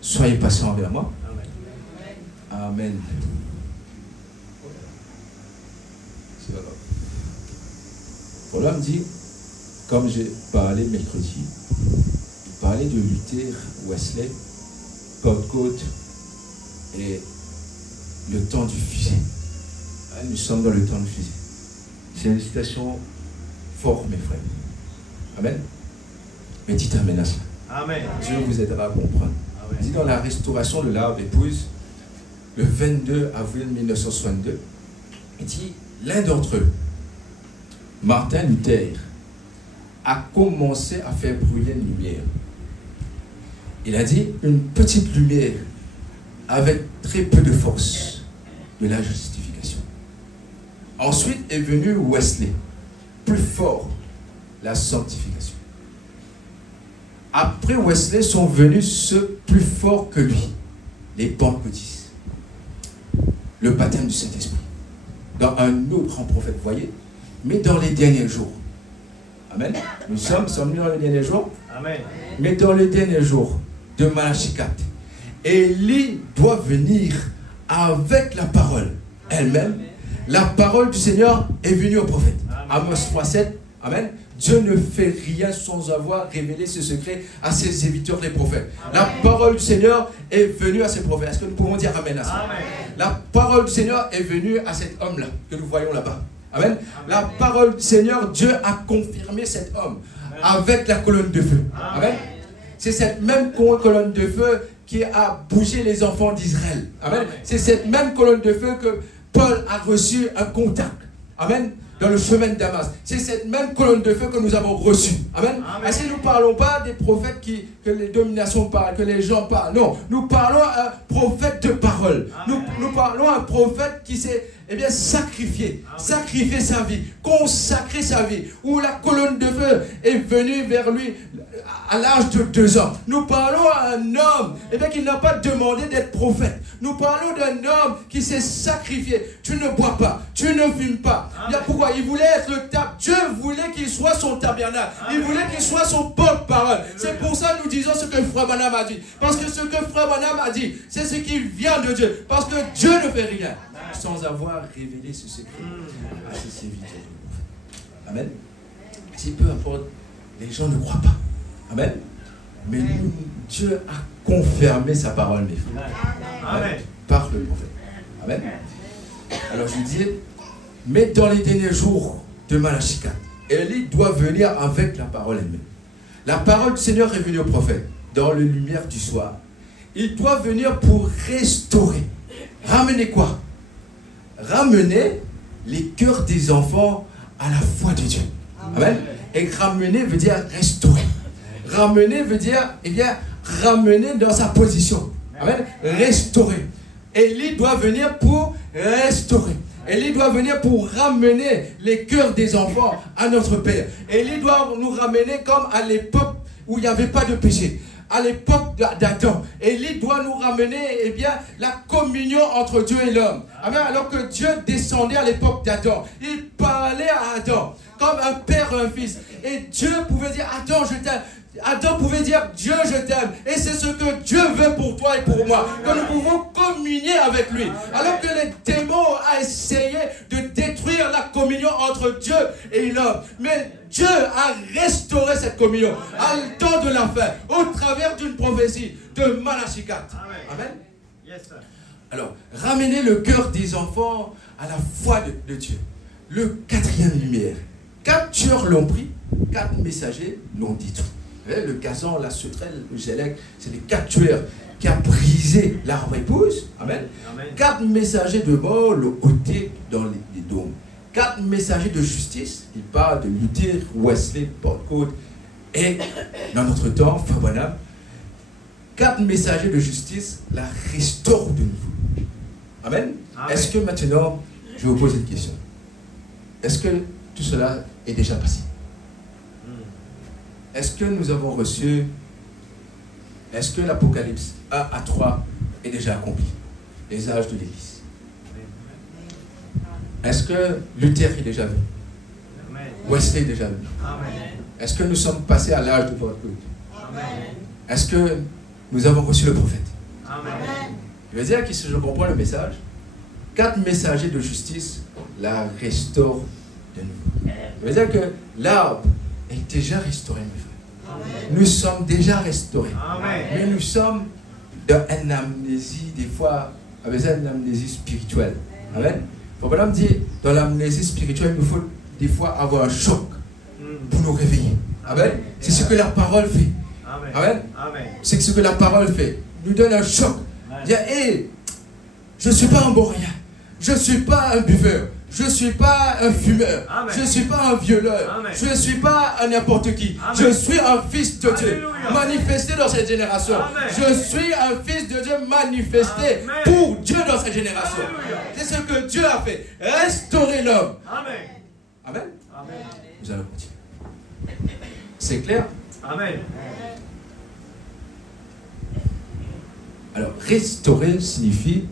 Soyez patients envers moi. Amen. Amen. Voilà, me dit, comme j'ai parlé mercredi, parlé de Luther, Wesley, Pentecôte et le temps du fusil. Nous sommes dans le temps du fusil. C'est une citation forte, mes frères. Amen. Mais dites amen à cela. Amen. Dieu vous aidera à comprendre. Amen. Dit dans la restauration de l'arbre épouse, le 22 avril 1962, il dit, l'un d'entre eux, Martin Luther, a commencé à faire brûler une lumière. Il a dit, une petite lumière avec très peu de force de la justification. Ensuite est venu Wesley, plus fort, la sanctification. Après Wesley sont venus ceux plus forts que lui, les pentecôtistes. Le baptême du Saint-Esprit. Dans un autre grand prophète, vous voyez, mais dans les derniers jours. Amen. Nous sommes dans les derniers jours. Amen. Mais dans les derniers jours de Malachie 4, Élie doit venir avec la parole elle-même. La parole du Seigneur est venue au prophète. Amos 3,7. Amen. Dieu ne fait rien sans avoir révélé ce secret à ses serviteurs, les prophètes. La parole du Seigneur est venue à ses prophètes. Est-ce que nous pouvons dire amen à ça? Amen. La parole du Seigneur est venue à cet homme-là que nous voyons là-bas. Amen. Amen. La parole du Seigneur, Dieu a confirmé cet homme avec la colonne de feu. Amen. C'est cette même colonne de feu qui a bougé les enfants d'Israël. Amen. C'est cette même colonne de feu que Paul a reçu un contact. Amen. Dans le chemin de Damas. C'est cette même colonne de feu que nous avons reçue. Amen. Est-ce que nous ne parlons pas des prophètes que les dominations parlent, que les gens parlent? Non, nous parlons à un prophète de parole. Nous parlons à un prophète qui s'est sacrifié sa vie, consacré sa vie, où la colonne de feu est venue vers lui à l'âge de 2 ans. Nous parlons à un homme qui n'a pas demandé d'être prophète. Nous parlons d'un homme qui s'est sacrifié. Tu ne bois pas, tu ne fumes pas. Pourquoi? Il voulait être le tabernacle. Dieu voulait qu'il soit son tabernacle. Il voulait qu'il soit son porte-parole. C'est pour ça que nous disons ce que Frère Branham a dit. Parce que ce que Frère Branham a dit, c'est ce qui vient de Dieu. Parce que Dieu ne fait rien sans avoir révélé ce secret à ses serviteurs. Amen. Si peu importe, les gens ne croient pas. Amen. Mais nous, Dieu a confirmé sa parole, mes frères. Amen. Par le prophète. Amen. Alors je disais, mais dans les derniers jours de Malachie 4, Élie doit venir avec la parole elle-même. La parole du Seigneur est venue au prophète dans les lumières du soir. Il doit venir pour restaurer. Ramener quoi? Ramener les cœurs des enfants à la foi de Dieu. Amen. Et ramener veut dire restaurer. Ramener veut dire, ramener dans sa position. Amen. Restaurer. Élie doit venir pour restaurer. Élie doit venir pour ramener les cœurs des enfants à notre Père. Élie doit nous ramener comme à l'époque où il n'y avait pas de péché. À l'époque d'Adam. Élie doit nous ramener la communion entre Dieu et l'homme. Amen. Alors que Dieu descendait à l'époque d'Adam. Il parlait à Adam comme un père et un fils. Et Dieu pouvait dire, Adam, je t'aime. Adam pouvait dire, Dieu, je t'aime. Et c'est ce que Dieu veut pour toi et pour moi. Que nous pouvons communier avec lui. Alors que les démons ont essayé de détruire la communion entre Dieu et l'homme. Mais Dieu a restauré cette communion à le temps de la fin, au travers d'une prophétie de Malachie 4. Amen. Yes, sir. Alors, ramener le cœur des enfants à la foi de Dieu. Le 4e lumière. 4 tueurs l'ont pris, 4 messagers l'ont détruit. Le gazon, la sauterelle, le gélec, c'est les 4 tueurs qui a brisé l'arbre épouse. Amen. 4 messagers de mort l'ont ôté dans les dômes. 4 messagers de justice. Il parle de Luther, Wesley, Pentecôte et dans notre temps, Frère Branham. 4 messagers de justice la restaurent de nouveau. Amen. Est-ce que maintenant, je vous pose une question? Est-ce que tout cela est déjà passé? Est-ce que nous avons reçu, est-ce que l'Apocalypse 1 à 3 est déjà accompli? Les âges de l'Église. Est-ce que Luther est déjà venu? Wesley est déjà venu? Est-ce que nous sommes passés à l'âge de Pentecôte? Est-ce que nous avons reçu le prophète? Je veux dire que si je comprends le message, 4 messagers de justice la restaurent de nouveau. Je veux dire que l'arbre est déjà restauré, mes frères. Nous sommes déjà restaurés. Amen. Mais nous sommes dans une amnésie, des fois, avec une amnésie spirituelle. Amen. Donc, madame dit, dans l'amnésie spirituelle, il nous faut des fois avoir un choc pour nous réveiller. Amen. C'est ce que la parole fait. Amen. C'est ce que la parole fait. Nous donne un choc. Dire, hé, je ne suis pas un bon rien. Je ne suis pas un buveur. Je ne suis pas un fumeur. Amen. Je ne suis pas un violeur. Amen. Je ne suis pas un n'importe qui. Amen. Je suis un fils de Dieu. Alléluia. Manifesté dans cette génération. Amen. Je suis un fils de Dieu manifesté Amen. pour Dieu dans cette génération. Alléluia. C'est ce que Dieu a fait. Restaurer l'homme. Amen. Amen. Amen. Nous allons continuer. C'est clair? Amen. Alors, restaurer signifie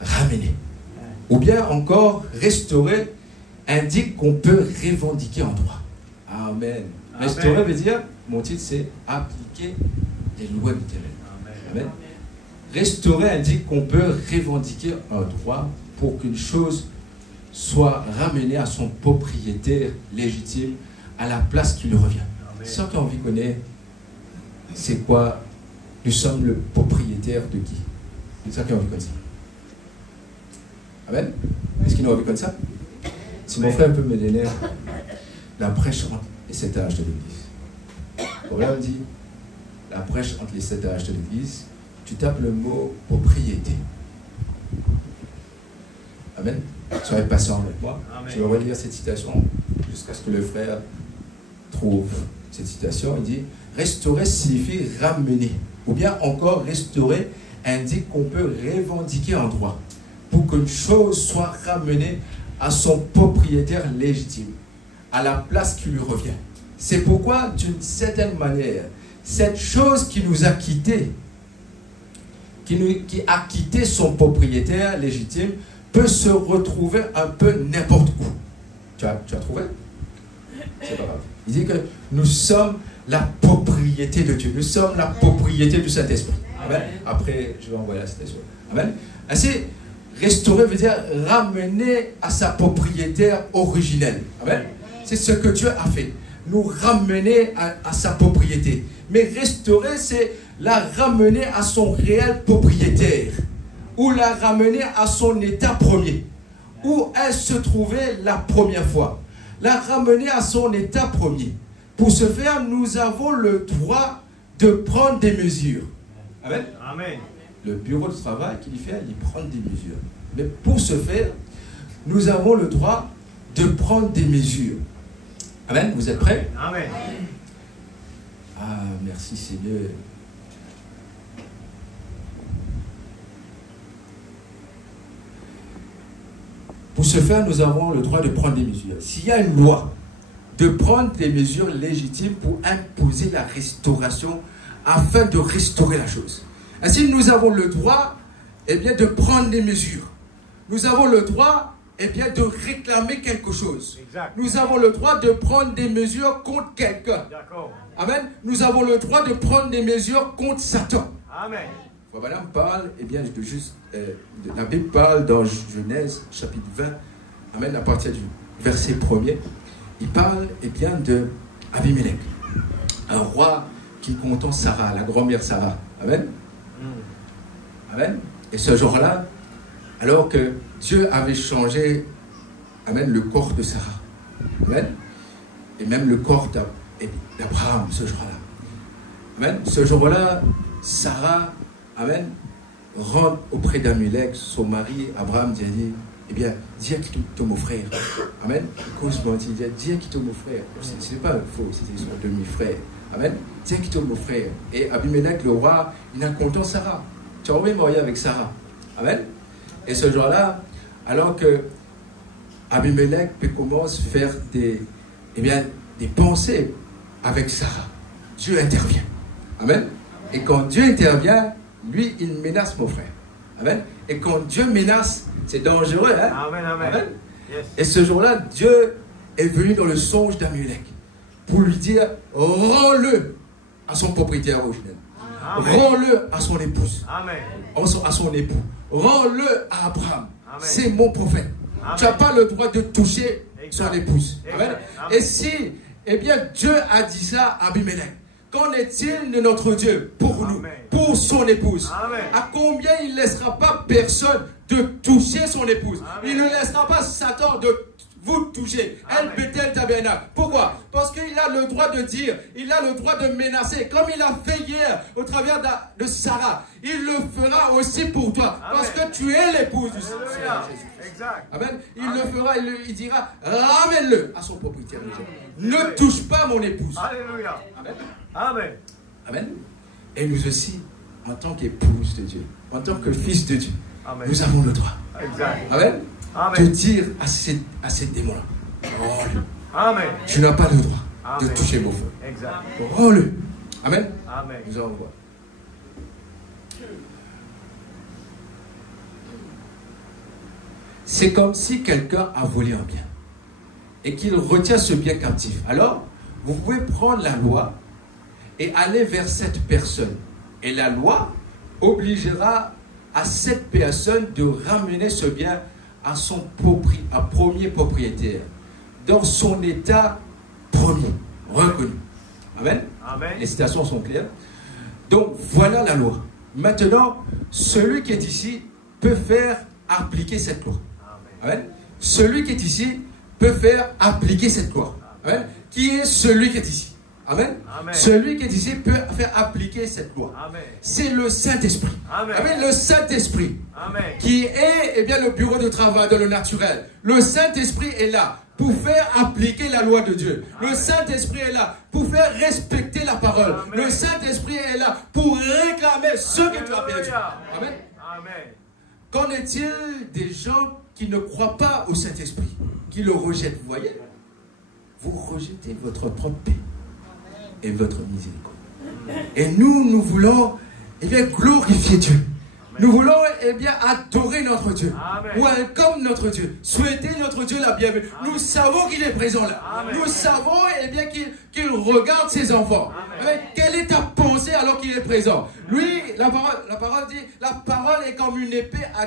ramener. Ou bien encore, restaurer indique qu'on peut revendiquer en droit. Amen. Restaurer veut dire, mon titre c'est appliquer les lois de l'Éternel. Amen. Restaurer indique qu'on peut revendiquer un droit pour qu'une chose soit ramenée à son propriétaire légitime à la place qui lui revient. Ceux qui ont envie de connaître, c'est quoi? Nous sommes le propriétaire de qui? C'est ça qui a envie comme ça. Amen. Est-ce qu'il a envie comme ça? Si mon frère peut me donner la brèche entre les 7 âges de l'Église. Le problème dit, la brèche entre les 7 âges de l'Église, tu tapes le mot propriété. Amen. Soyez patient avec moi. Amen. Je vais relire cette citation jusqu'à ce que le frère trouve cette citation. Il dit, restaurer signifie ramener. Ou bien encore, restaurer indique qu'on peut revendiquer un droit pour qu'une chose soit ramenée à son propriétaire légitime, à la place qui lui revient. C'est pourquoi, d'une certaine manière, cette chose qui nous a quittés, qui a quitté son propriétaire légitime, peut se retrouver un peu n'importe où. Tu as trouvé? C'est pas grave. Il dit que nous sommes la propriété de Dieu. Nous sommes la propriété du Saint-Esprit. Amen. Après, je vais envoyer la citation. Amen. Ainsi, restaurer veut dire ramener à sa propriétaire originelle. Amen. C'est ce que Dieu a fait. Nous ramener à sa propriété. Mais restaurer, c'est la ramener à son réel propriétaire. Ou la ramener à son état premier. Où elle se trouvait la première fois. La ramener à son état premier. Pour ce faire, nous avons le droit de prendre des mesures. Amen. Amen. Le bureau de travail qu'il fait, il prend des mesures. Mais pour ce faire, nous avons le droit de prendre des mesures. Amen. Vous êtes prêts? Amen. Ah, merci Seigneur. Pour ce faire, nous avons le droit de prendre des mesures. S'il y a une loi, de prendre des mesures légitimes pour imposer la restauration afin de restaurer la chose. Ainsi, nous avons le droit de prendre des mesures. Nous avons le droit de réclamer quelque chose. Exact. Nous avons le droit de prendre des mesures contre quelqu'un. D'accord. Amen. Nous avons le droit de prendre des mesures contre Satan. Amen. Madame parle, la Bible parle dans Genèse chapitre 20, amen, à partir du verset 1er. Il parle de Abimelech, un roi qui content Sarah, la grand-mère Sarah. Amen. Amen. Et ce jour-là, alors que Dieu avait changé, amen, le corps de Sarah. Amen. Et même le corps d'Abraham ce jour-là. Amen. Ce jour-là, Sarah, amen, rentre auprès d'Abimelech, son mari, Abraham, dit, dis à qui ton mon frère. Amen. Cause-moi, dis à qui ton mon frère. Ce n'est pas faux, c'était son demi-frère. Amen. Dis à qui ton mon frère. Et Abimelech, le roi, il n'a content Sarah. Tu as envie de marier avec Sarah. Amen. Et ce jour-là, alors que Abimelech commence à faire des pensées avec Sarah, Dieu intervient. Amen. Et quand Dieu intervient, lui, il menace mon frère. Amen. Et quand Dieu menace, c'est dangereux. Hein? Amen, amen. Amen. Yes. Et ce jour-là, Dieu est venu dans le songe d'Abimelech pour lui dire, rends-le à son propriétaire originel. Amen. Rends-le à son épouse. Amen. À son époux. Rends-le à Abraham. Amen. C'est mon prophète. Amen. Tu n'as pas le droit de toucher Exact. son épouse. Exact. Amen. Amen. Et si, Dieu a dit ça à Abimelech, Qu'en est-il de notre Dieu pour nous, pour son épouse? À combien il ne laissera pas personne de toucher son épouse? Il ne laissera pas Satan de vous toucher. El Bethel Tabernacle. Pourquoi? Parce qu'il a le droit de dire, il a le droit de menacer, comme il a fait hier au travers de Sarah. Il le fera aussi pour toi, parce que tu es l'épouse du Seigneur Jésus. Amen. Il le fera, il dira, ramène-le à son propriétaire. Ne touche pas mon épouse. Alléluia. Amen. Amen. Amen. Et nous aussi, en tant qu'épouse de Dieu, en tant que fils de Dieu, nous avons le droit. Amen. De dire à ces démons-là, Amen. Tu n'as pas le droit de toucher mon feu. Amen. Amen. Nous allons voir. C'est comme si quelqu'un a volé un bien et qu'il retient ce bien captif. Alors, vous pouvez prendre la loi et aller vers cette personne. Et la loi obligera à cette personne de ramener ce bien à son premier propriétaire, dans son état premier, reconnu. Amen. Les citations sont claires. Donc, voilà la loi. Maintenant, celui qui est ici peut faire appliquer cette loi. Amen. Celui qui est ici peut faire appliquer cette loi. Amen. Qui est celui qui est ici? Amen. Celui qui est ici peut faire appliquer cette loi. C'est le Saint-Esprit. Amen. Le Saint-Esprit qui est le bureau de travail dans le naturel. Le Saint-Esprit est là pour faire appliquer la loi de Dieu. Le Saint-Esprit est là pour faire respecter la parole. Le Saint-Esprit est là pour réclamer ce que tu as perdu. Amen. Qu'en est-il des gens qui ne croient pas au Saint-Esprit, qui le rejettent? Vous voyez, vous rejetez votre propre paix et votre miséricorde. Et nous voulons glorifier Dieu. Nous voulons adorer notre Dieu. Welcome notre Dieu. Souhaiter notre Dieu la bienvenue. Nous savons qu'il est présent là. Nous savons qu'il regarde ses enfants. Quelle est ta pensée alors qu'il est présent? Lui, la parole dit, la parole est comme une épée à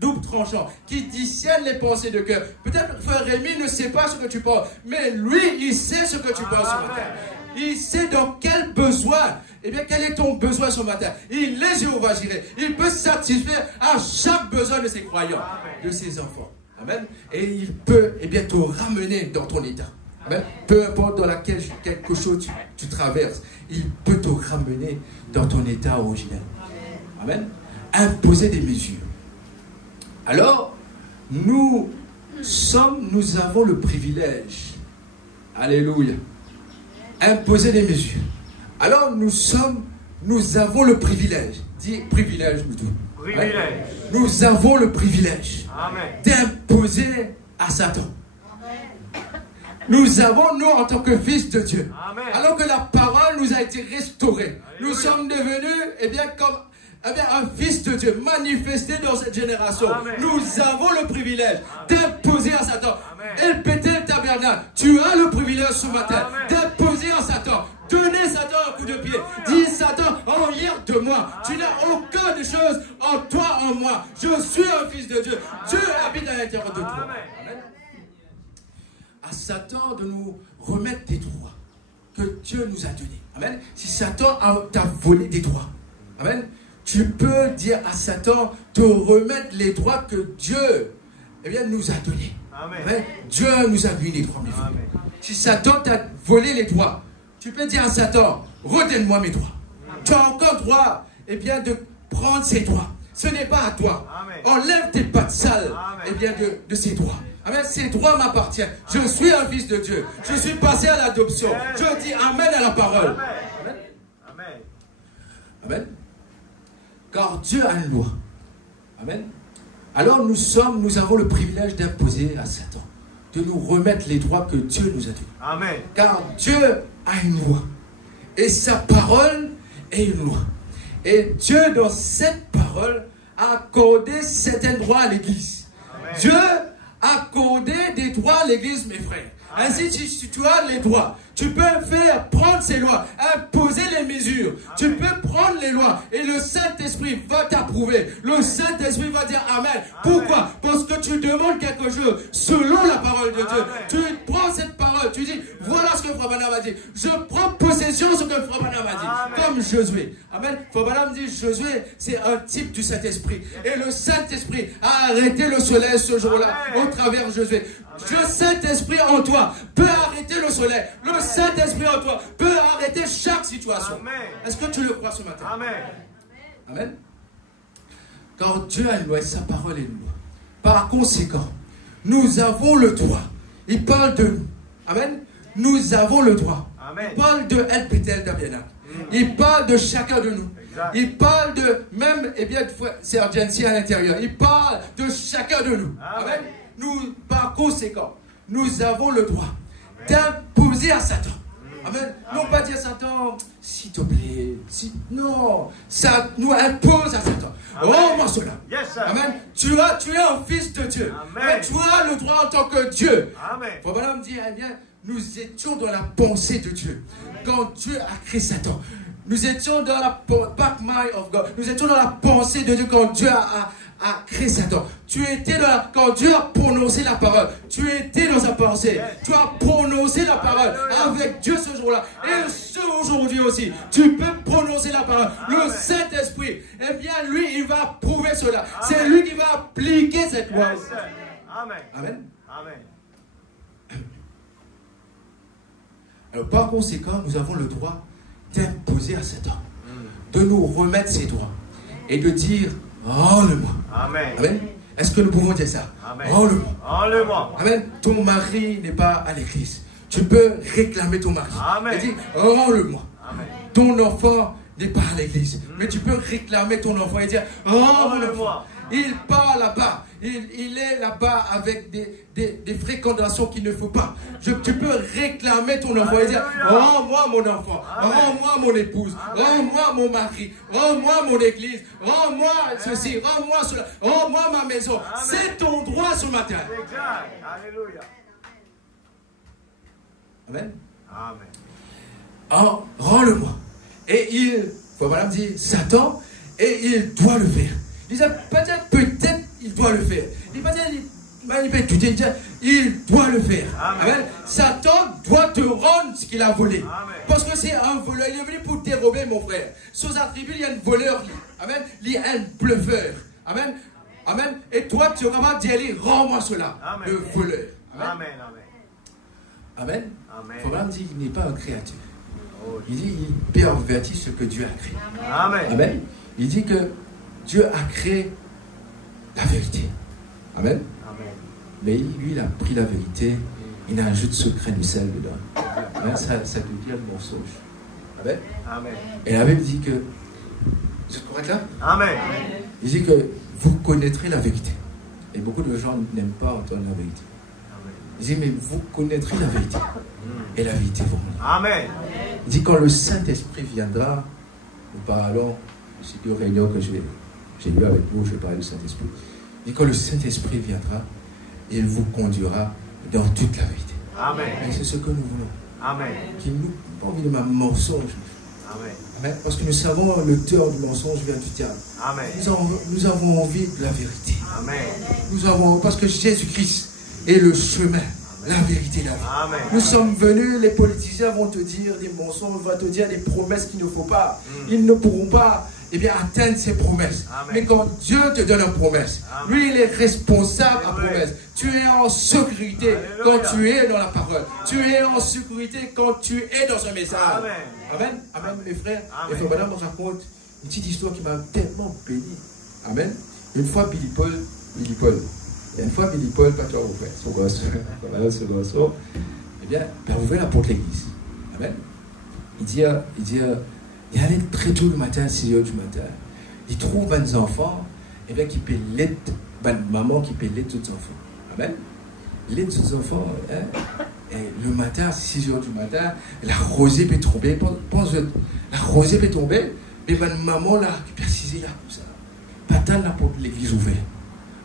double tranchant qui discerne les pensées de cœur. Peut-être frère Rémi ne sait pas ce que tu penses, mais lui, il sait ce que tu penses ce matin. Il sait dans quel besoin, quel est ton besoin ce matin. Il est Jéhovah Jireh. Il peut satisfaire à chaque besoin de ses croyants, de ses enfants. Amen. Et il peut te ramener dans ton état. Amen. Peu importe dans laquelle quelque chose tu traverses, il peut te ramener dans ton état originel. Amen. Imposer des mesures. Alors, nous avons le privilège. Alléluia. Imposer des mesures. Alors nous avons le privilège. Dis privilège, nous tous. Privilège. Nous avons le privilège d'imposer à Satan. Nous avons, nous, en tant que fils de Dieu, alors que la parole nous a été restaurée, nous sommes devenus, comme un fils de Dieu manifesté dans cette génération. Nous avons le privilège d'imposer à Satan. El Bethel Tabernacle, tu as le privilège ce matin d'imposer à Satan. Donnez Satan un coup de pied. Dis Satan, en hier de moi, tu n'as aucun de choses en toi, en moi. Je suis un fils de Dieu. Dieu habite à l'intérieur de toi. À Satan de nous remettre des droits que Dieu nous a donnés. Amen. Si Satan t'a volé des droits, amen, tu peux dire à Satan de remettre les droits que Dieu nous a donnés. Amen. Dieu nous a donné les droits, mes frères. Si Satan t'a volé les droits, tu peux dire à Satan, redonne-moi mes droits. Tu as encore droit de prendre ces droits. Ce n'est pas à toi. Enlève tes pattes sales de ces droits. Amen. Ces droits m'appartiennent. Je suis un fils de Dieu. Je suis passé à l'adoption. Je dis Amen à la parole. Amen. Amen. Car Dieu a une loi. Amen. Alors nous avons le privilège d'imposer à Satan, de nous remettre les droits que Dieu nous a donnés. Amen. Car Dieu a une loi. Et sa parole est une loi. Et Dieu, dans cette parole, a accordé certains droits à l'Église. Dieu a accordé des droits à l'Église, mes frères. Ainsi, si tu as les droits, tu peux prendre ces lois, imposer les mesures. Tu peux prendre les lois et le Saint-Esprit va t'approuver. Le Saint-Esprit va dire Amen. Pourquoi? Parce que tu demandes quelque chose selon la parole de Dieu. Tu prends cette parole parole. Tu dis, voilà ce que Frère Branham a dit. Je prends possession de ce que Frère Branham a dit. Comme Josué. Amen. Frère Branham dit, Josué, c'est un type du Saint-Esprit. Et le Saint-Esprit a arrêté le soleil ce jour-là au travers de Josué. Le Saint-Esprit en toi peut arrêter le soleil. Le Saint-Esprit en toi peut arrêter chaque situation. Est-ce que tu le crois ce matin? Amen. Amen. Car Dieu a une loi, sa parole est une loi. Par conséquent, nous avons le droit. Il parle de nous. Amen. Nous avons le droit. Amen. Il parle de El Pétel d'Abiana. Il parle de chacun de nous. Exact. Il parle de même, eh bien, Sir Jency à l'intérieur. Il parle de chacun de nous. Amen. Amen. Nous, par conséquent, nous avons le droit d'imposer à Satan. Amen. Non pas dire Satan, s'il te plaît. Non, ça nous impose à Satan. Rends-moi cela. Yes, sir. Amen. Tu es un fils de Dieu. Amen. Tu as le droit en tant que Dieu. Amen. Frère Branham dit, eh bien, nous étions dans la pensée de Dieu. Quand Dieu a créé Satan, nous étions dans la back mind of God. Nous étions dans la pensée de Dieu quand Dieu a créé Satan. Tu étais quand Dieu a prononcé la parole. Tu étais dans sa pensée. Tu as prononcé la parole avec Dieu ce jour-là. Et ce aujourd'hui aussi. Tu peux prononcer la parole. Le Saint-Esprit, eh bien, lui, il va prouver cela. C'est lui qui va appliquer cette loi. Yes, sir. Amen. Amen. Amen. Alors, par conséquent, nous avons le droit d'imposer à Satan, de nous remettre ses droits et de dire, rends-le-moi. Amen. Amen. Est-ce que nous pouvons dire ça? Amen. Rends-le-moi. Enlève-moi. Amen. Ton mari n'est pas à l'église. Tu peux réclamer ton mari. Amen. Et dire, rends-le-moi. Amen. Ton enfant n'est pas à l'église. Mais tu peux réclamer ton enfant et dire, rends-le-moi. Il part là-bas. Il est là-bas avec des fréquentations qu'il ne faut pas. Tu peux réclamer ton enfant et dire, rends-moi mon enfant, rends-moi mon épouse, rends-moi mon mari, rends-moi mon église, rends-moi ceci, rends-moi cela, rends-moi ma maison. C'est ton droit ce matin. Exact. Alléluia. Amen. Amen. Rends-le-moi. Et Madame dit, Satan, et il doit le faire. Il disait, peut-être il doit le faire. Il doit le faire. Amen. Amen. Satan doit te rendre ce qu'il a volé. Amen. Parce que c'est un voleur. Il est venu pour dérober, mon frère. Sous attribut, il y a un voleur. Amen. Il y a un bluffeur. Amen. Amen. Et toi, tu es capable de dire, rends-moi cela. Amen. Le voleur. Amen. Amen. Amen. Amen. Abraham dit qu'il n'est pas un créateur. Oh, Il dit il pervertit ce que Dieu a créé. Amen. Amen. Il dit que Dieu a créé la vérité. Amen. Amen. Mais lui, il a pris la vérité, il ajoute ce grain de sel dedans. Amen. Ça devient le mensonge. Amen. Amen. Et la Bible dit que, vous êtes correct là? Amen. Il dit que vous connaîtrez la vérité. Et beaucoup de gens n'aiment pas entendre la vérité. Il dit, mais vous connaîtrez la vérité. Et la vérité vous rendra. Amen. Il dit, quand le Saint-Esprit viendra, nous parlons, c'est deux réunions que j'ai eu avec vous, je parlais du Saint-Esprit. Il dit, quand le Saint-Esprit viendra, il vous conduira dans toute la vérité. Amen. Et c'est ce que nous voulons. Amen. Qu'il nous pas envie de ma mensonge. Amen. Amen. Parce que nous savons l'auteur du mensonge vient du diable. Amen. Nous avons envie de la vérité. Amen. Parce que Jésus-Christ est le chemin, la vérité, la vie. Amen. Nous sommes venus, les politiciens vont te dire des mensonges, vont te dire des promesses qu'il ne faut pas. Ils ne pourront pas atteindre ces promesses. Amen. Mais quand Dieu te donne une promesse, Amen. lui il est responsable à la Amen. promesse. Tu es en sécurité Alléluia. quand tu es dans la parole. Tu es en sécurité quand tu es dans un message. Amen. Amen. Amen, mes frères. Amen. Et frère madame me raconte une petite histoire qui m'a tellement béni. Amen. Une fois Billy Paul. Et une fois Billy Paul, pas toi, mon frère, son gosse, eh bien, il a ouvert la porte de l'église. Amen. Il allait très tôt le matin, 6 h du matin. Il trouve des enfants, eh bien, qui paient l'aide, maman qui paie l'aide aux enfants. Amen. L'aide aux enfants, hein. Et le matin, à 6 h du matin, la rosée peut tomber. La rosée peut tomber, mais ma maman là, qui précisait là, comme ça. Patate la porte de l'église ouverte.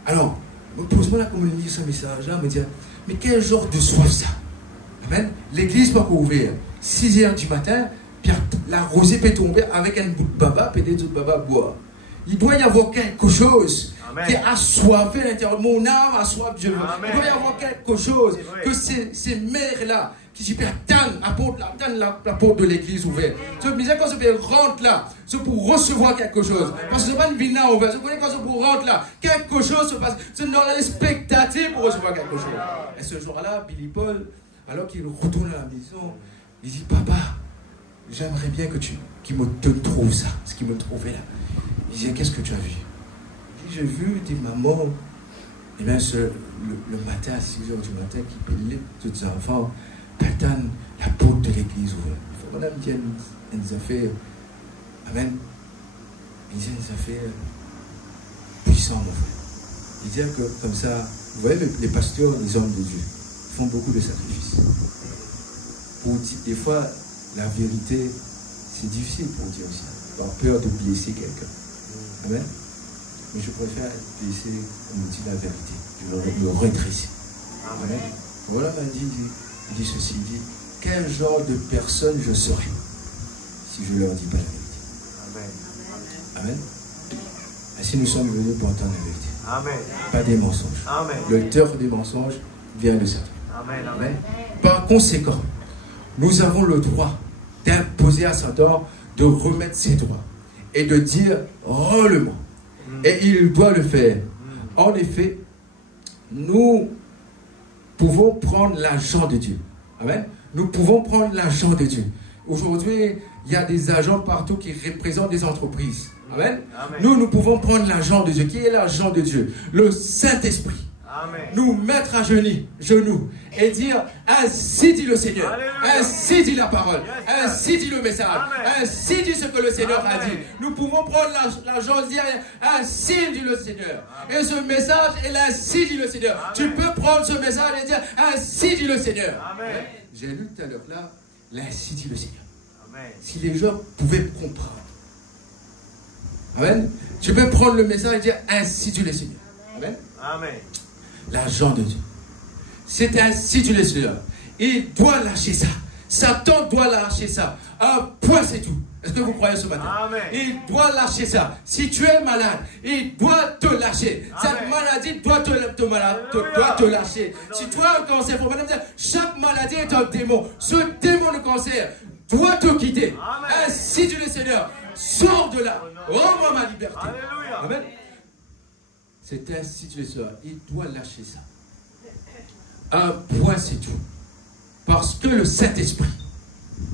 Alors, pose-moi là, comme on lit ce message-là, me dire, mais quel genre de soif ça? Amen. L'église pas ouverte. 6 h du matin, puis la rosée peut tomber avec un bout de baba, puis des autres baba boire. Il doit y avoir quelque chose qui est assoiffé à l'intérieur. Mon âme a soif, Dieu. Il doit y avoir quelque chose que ces mères-là, qui attendent la porte de l'église ouverte. Je me disais, quand je rentre là, c'est pour recevoir quelque chose. Parce que ce n'est pas une vina ouverte. Je connais quand je rentre là, quelque chose se passe. C'est dans l'expectative pour recevoir quelque chose. Et ce jour-là, Billy Paul, alors qu'il retourne à la maison, il dit, papa, j'aimerais bien que qu'il me te trouve ça, ce qui me trouvait là. Il dit, qu'est-ce que tu as vu? Il dit, j'ai vu des mamans, et bien le matin, à 6 h du matin, qui peillaient tous les enfants, t'attendent la porte de l'église ouverte. Il faut qu'on aime des affaires, amen, il dit des affaires puissantes, mon frère. Il dit que comme ça, vous voyez, les pasteurs, les hommes de Dieu, font beaucoup de sacrifices. Pour dire, des fois, la vérité, c'est difficile pour dire aussi. Par peur de blesser quelqu'un. Amen. Mais je préfère blesser, on me dit la vérité. Je vais me redresser. Amen. Voilà, il dit ceci, il dit, quel genre de personne je serai si je ne leur dis pas la vérité. Amen. Amen. Ainsi nous sommes venus pour entendre la vérité. Amen. Pas des mensonges. Amen. L'auteur des mensonges vient de Satan. Amen. Amen. Par conséquent, nous avons le droit d'imposer à Satan de remettre ses droits et de dire rends-le-moi. Et il doit le faire. En effet, nous pouvons prendre l'argent de Dieu. Amen. Nous pouvons prendre l'argent de Dieu. Aujourd'hui, il y a des agents partout qui représentent des entreprises. Amen. Amen. Nous pouvons prendre l'argent de Dieu. Qui est l'argent de Dieu? Le Saint-Esprit. Amen. Nous mettre à genoux et dire ainsi dit le Seigneur, Alléluia. Ainsi dit la parole, yes, ainsi dit le message, Amen. Ainsi dit ce que le Seigneur Amen. A dit. Nous pouvons prendre l'argent et dire ainsi dit le Seigneur. Amen. Et ce message est ainsi dit le Seigneur. Amen. Tu peux prendre ce message et dire ainsi dit le Seigneur. Amen. J'ai lu tout à l'heure là, ainsi dit le Seigneur. Amen. Si les gens pouvaient comprendre. Amen. Tu peux prendre le message et dire ainsi dit le Seigneur. Amen. Amen. L'argent de Dieu. C'est ainsi dit le Seigneur. Il doit lâcher ça. Satan doit lâcher ça. Un point, c'est tout. Est-ce que vous croyez ce matin? Amen. Il doit lâcher ça. Si tu es malade, il doit te lâcher. Amen. Cette maladie doit te lâcher. Si tu as un cancer, il faut dire, chaque maladie est un démon. Ce démon de cancer doit te quitter. Amen. Ainsi dit le Seigneur. Sors de là. Rends-moi ma liberté. Alléluia. Amen. C'est ainsi dit le Seigneur. Il doit lâcher ça. Un point, c'est tout. Parce que le Saint-Esprit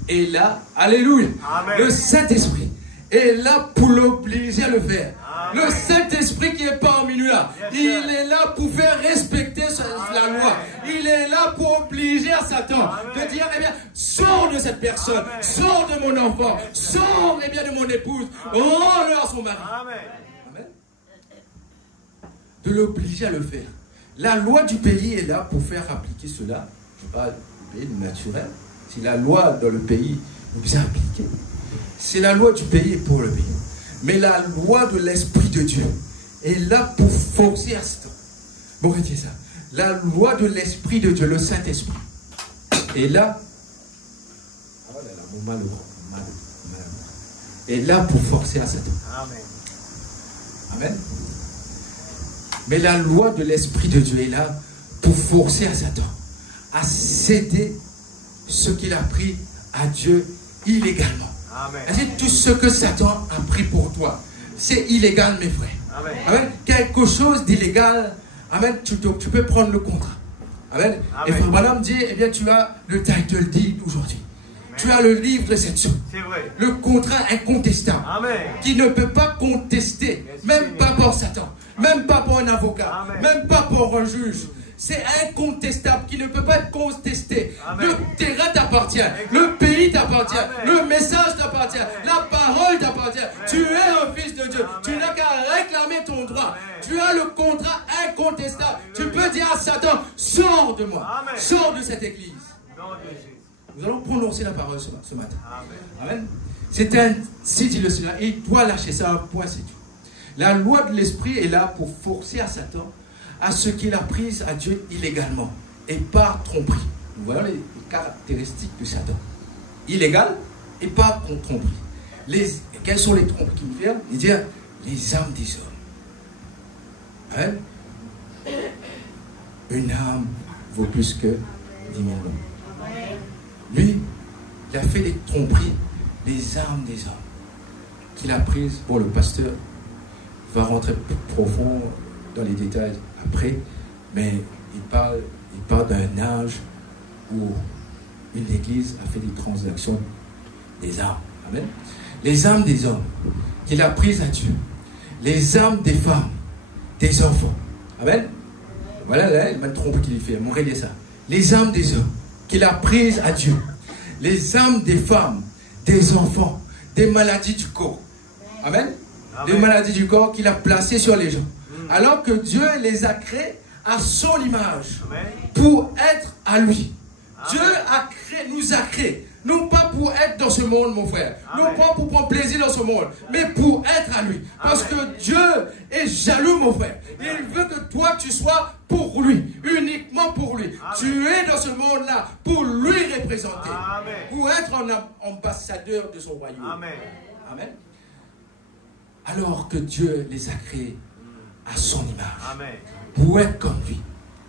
est là. Alléluia. Amen. Le Saint-Esprit est là pour l'obliger à le faire. Amen. Le Saint-Esprit qui est parmi nous là, il est là pour faire respecter la loi. Il est là pour obliger à Satan de dire, eh bien, sors de cette personne, Amen. Sors de mon enfant, sors eh bien, de mon épouse, rends-le à son mari. Amen. Amen. De l'obliger à le faire. La loi du pays est là pour faire appliquer cela. Je parle du pays naturel. C'est la loi dans le pays où vous appliquez. C'est la loi du pays pour le pays. Mais la loi de l'Esprit de Dieu est là pour forcer à Satan. Bon, retenez ça. La loi de l'Esprit de Dieu, le Saint-Esprit, est là. Oh là là, mon malheureux. Est là pour forcer à Satan. Amen. Amen. Mais la loi de l'Esprit de Dieu est là pour forcer à Satan à céder ce qu'il a pris à Dieu illégalement. Amen. Tout ce que Satan a pris pour toi, c'est illégal, mes frères. Amen. Amen. Quelque chose d'illégal, amen, tu peux prendre le contrat. Amen. Amen. Et Frère Branham dit, eh bien, tu as le title deed aujourd'hui. Tu as le livre de cette chose. C'est vrai. Le contrat incontestable. Amen. Qui ne peut pas contester, même pas pour Satan, même pas pour un avocat, Amen. Même pas pour un juge. C'est incontestable, qui ne peut pas être contesté. Amen. Le terrain t'appartient, le pays t'appartient, le message t'appartient, la parole t'appartient. Tu es un fils de Dieu. Amen. Tu n'as qu'à réclamer ton droit. Amen. Tu as le contrat incontestable. Alléluia. Tu peux dire à Satan, sors de moi, Amen. Sors de cette église. Nous allons prononcer la parole ce matin. Amen. Amen. C'est ainsi dit le Seigneur. Il doit lâcher ça, un point, c'est tout. La loi de l'Esprit est là pour forcer à Satan à ce qu'il a pris à Dieu illégalement et par tromperie. Nous voyons les caractéristiques de Satan. Illégal et par tromperie. Quelles sont les tromperies qu'il fait? Il dit les âmes des hommes. Hein? Une âme vaut plus que 10 000 hommes. Lui, il a fait des tromperies, les âmes des hommes qu'il a prises. Bon, le pasteur va rentrer plus profond dans les détails après, mais il parle d'un âge où une église a fait des transactions des âmes. Amen. Les âmes des hommes qu'il a prises à Dieu. Les âmes des femmes, des enfants. Amen. Voilà, là, il m'a trompé qu'il fait. Mon relier ça. Les âmes des hommes qu'il a prises à Dieu. Les âmes des femmes, des enfants, des maladies du corps. Amen. Amen. Les maladies du corps qu'il a placées sur les gens. Alors que Dieu les a créés à son image. Amen. Pour être à lui. Amen. Dieu nous a créés. Non pas pour être dans ce monde, mon frère. Amen. Non pas pour prendre plaisir dans ce monde. Mais pour être à lui. Parce Amen. Que Dieu est jaloux, mon frère. Il veut que toi, tu sois pour lui. Uniquement pour lui. Amen. Tu es dans ce monde-là pour lui représenter. Amen. Pour être ambassadeur de son royaume. Amen. Amen. Alors que Dieu les a créés à son image. Amen. Pour être comme lui.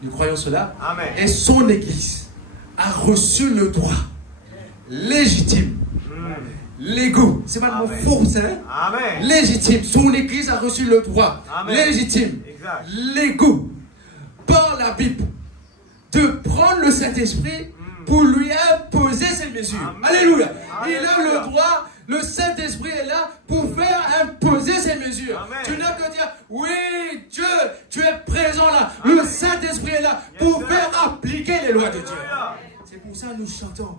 Nous croyons cela. Amen. Et son église a reçu le droit légitime, légaux, c'est pas le mot force, hein? Légitime, son église a reçu le droit légitime, légaux, par la Bible, de prendre le Saint-Esprit pour lui imposer ses mesures. Alléluia. Il a le droit, le Saint-Esprit est là pour faire imposer ses mesures. Amen. Tu n'as que dire, oui, Dieu, tu es présent là. Amen. Le Saint-Esprit est là pour faire appliquer les lois de Dieu. C'est pour ça que nous chantons.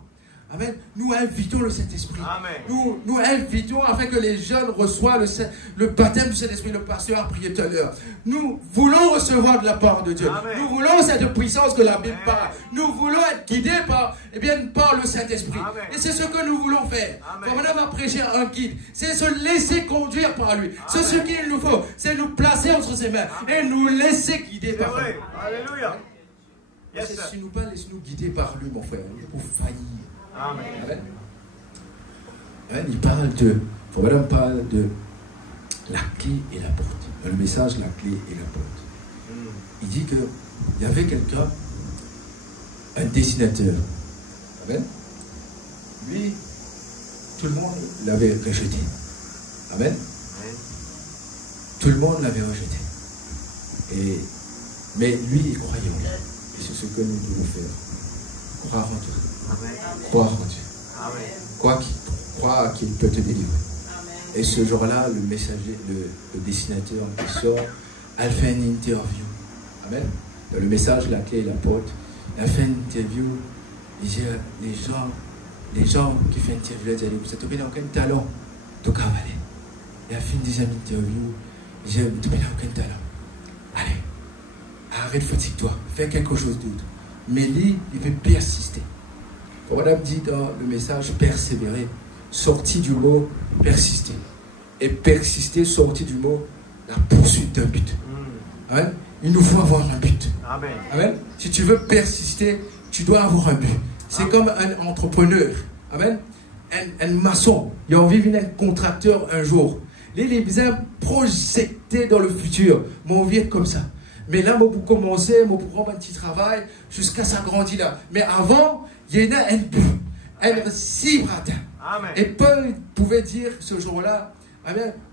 Amen. Nous invitons le Saint-Esprit. Nous invitons afin que les jeunes reçoivent le baptême du Saint-Esprit. Le pasteur a prié tout à l'heure. Nous voulons recevoir de la part de Dieu. Amen. Nous voulons cette puissance que la Bible parle. Nous voulons être guidés par le Saint-Esprit. Et c'est ce que nous voulons faire. Quand Madame a prêché un guide, c'est se laisser conduire par lui. C'est ce qu'il nous faut. C'est nous placer entre ses mains et nous laisser guider par lui. Alléluia. Si nous pas laissons nous guider par lui, mon frère, pour faillir. Amen. Amen. Il parle de la clé et la porte. Dans le message, la clé et la porte. Il dit qu'il y avait quelqu'un, un dessinateur. Amen. Lui, tout le monde l'avait rejeté. Amen. Tout le monde l'avait rejeté. Mais lui, il croyait en lui. Et c'est ce que nous devons faire. Croire en Dieu. Amen. Croire en Dieu. Amen. Croire qu'il peut te délivrer. Amen. Et ce jour-là, le messager, le dessinateur qui sort, elle fait une interview. Amen. Dans le message, la clé et la porte, elle fait une interview. Il dit, les gens qui font une interview, elle dit, vous n'avez aucun talent de cavaler. Et elle fait une deuxième interview. Il dit, vous n'avez aucun talent. Allez, arrête, fatigue-toi, fais quelque chose d'autre. Mais lui, il veut persister. Madame dit dans le message persévérer, sorti du mot persister. Et persister, sorti du mot la poursuite d'un but. Amen. Il nous faut avoir un but. Amen. Amen. Si tu veux persister, tu dois avoir un but. C'est comme un entrepreneur. Amen. Un maçon. Il a envie de devenir un contracteur un jour. Il est besoin projeter dans le futur. Mon vie est comme ça. Mais là, pour commencer, pour prendre un petit travail, jusqu'à s'agrandir là. Mais avant, il y en a un but, un cible atteint. Et Paul pouvait dire ce jour-là,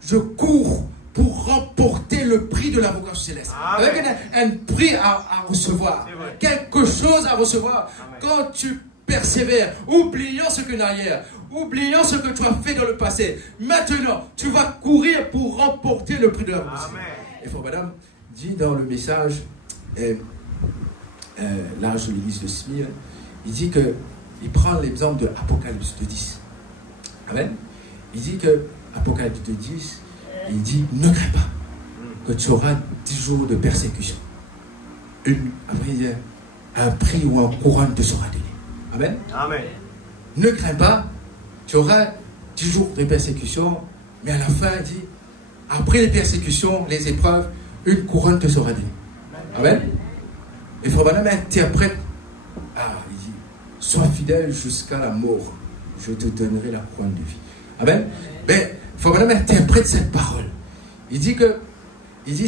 je cours pour remporter le prix de la vocation céleste. Avec un prix à recevoir, quelque chose à recevoir. Amen. Quand tu persévères, oubliant ce que derrière, oubliant ce que tu as fait dans le passé, maintenant, tu vas courir pour remporter le prix de la vocation. Et Frère Madame dit dans le message, l'âge de l'église de Smyrne, il dit que, il prend l'exemple de Apocalypse 2.10. Amen. Il dit que, Apocalypse 2.10, il dit, ne crains pas que tu auras 10 jours de persécution. Après, il dit, un prix ou un couronne te sera donné. Amen. Amen. Ne crains pas, tu auras 10 jours de persécution, mais à la fin, il dit, après les persécutions, les épreuves, une couronne te sera donnée. Amen. Et Frère Branham interprète, il dit, sois fidèle jusqu'à la mort, je te donnerai la couronne de vie. Amen. Mais Frère Branham interprète cette parole. Il dit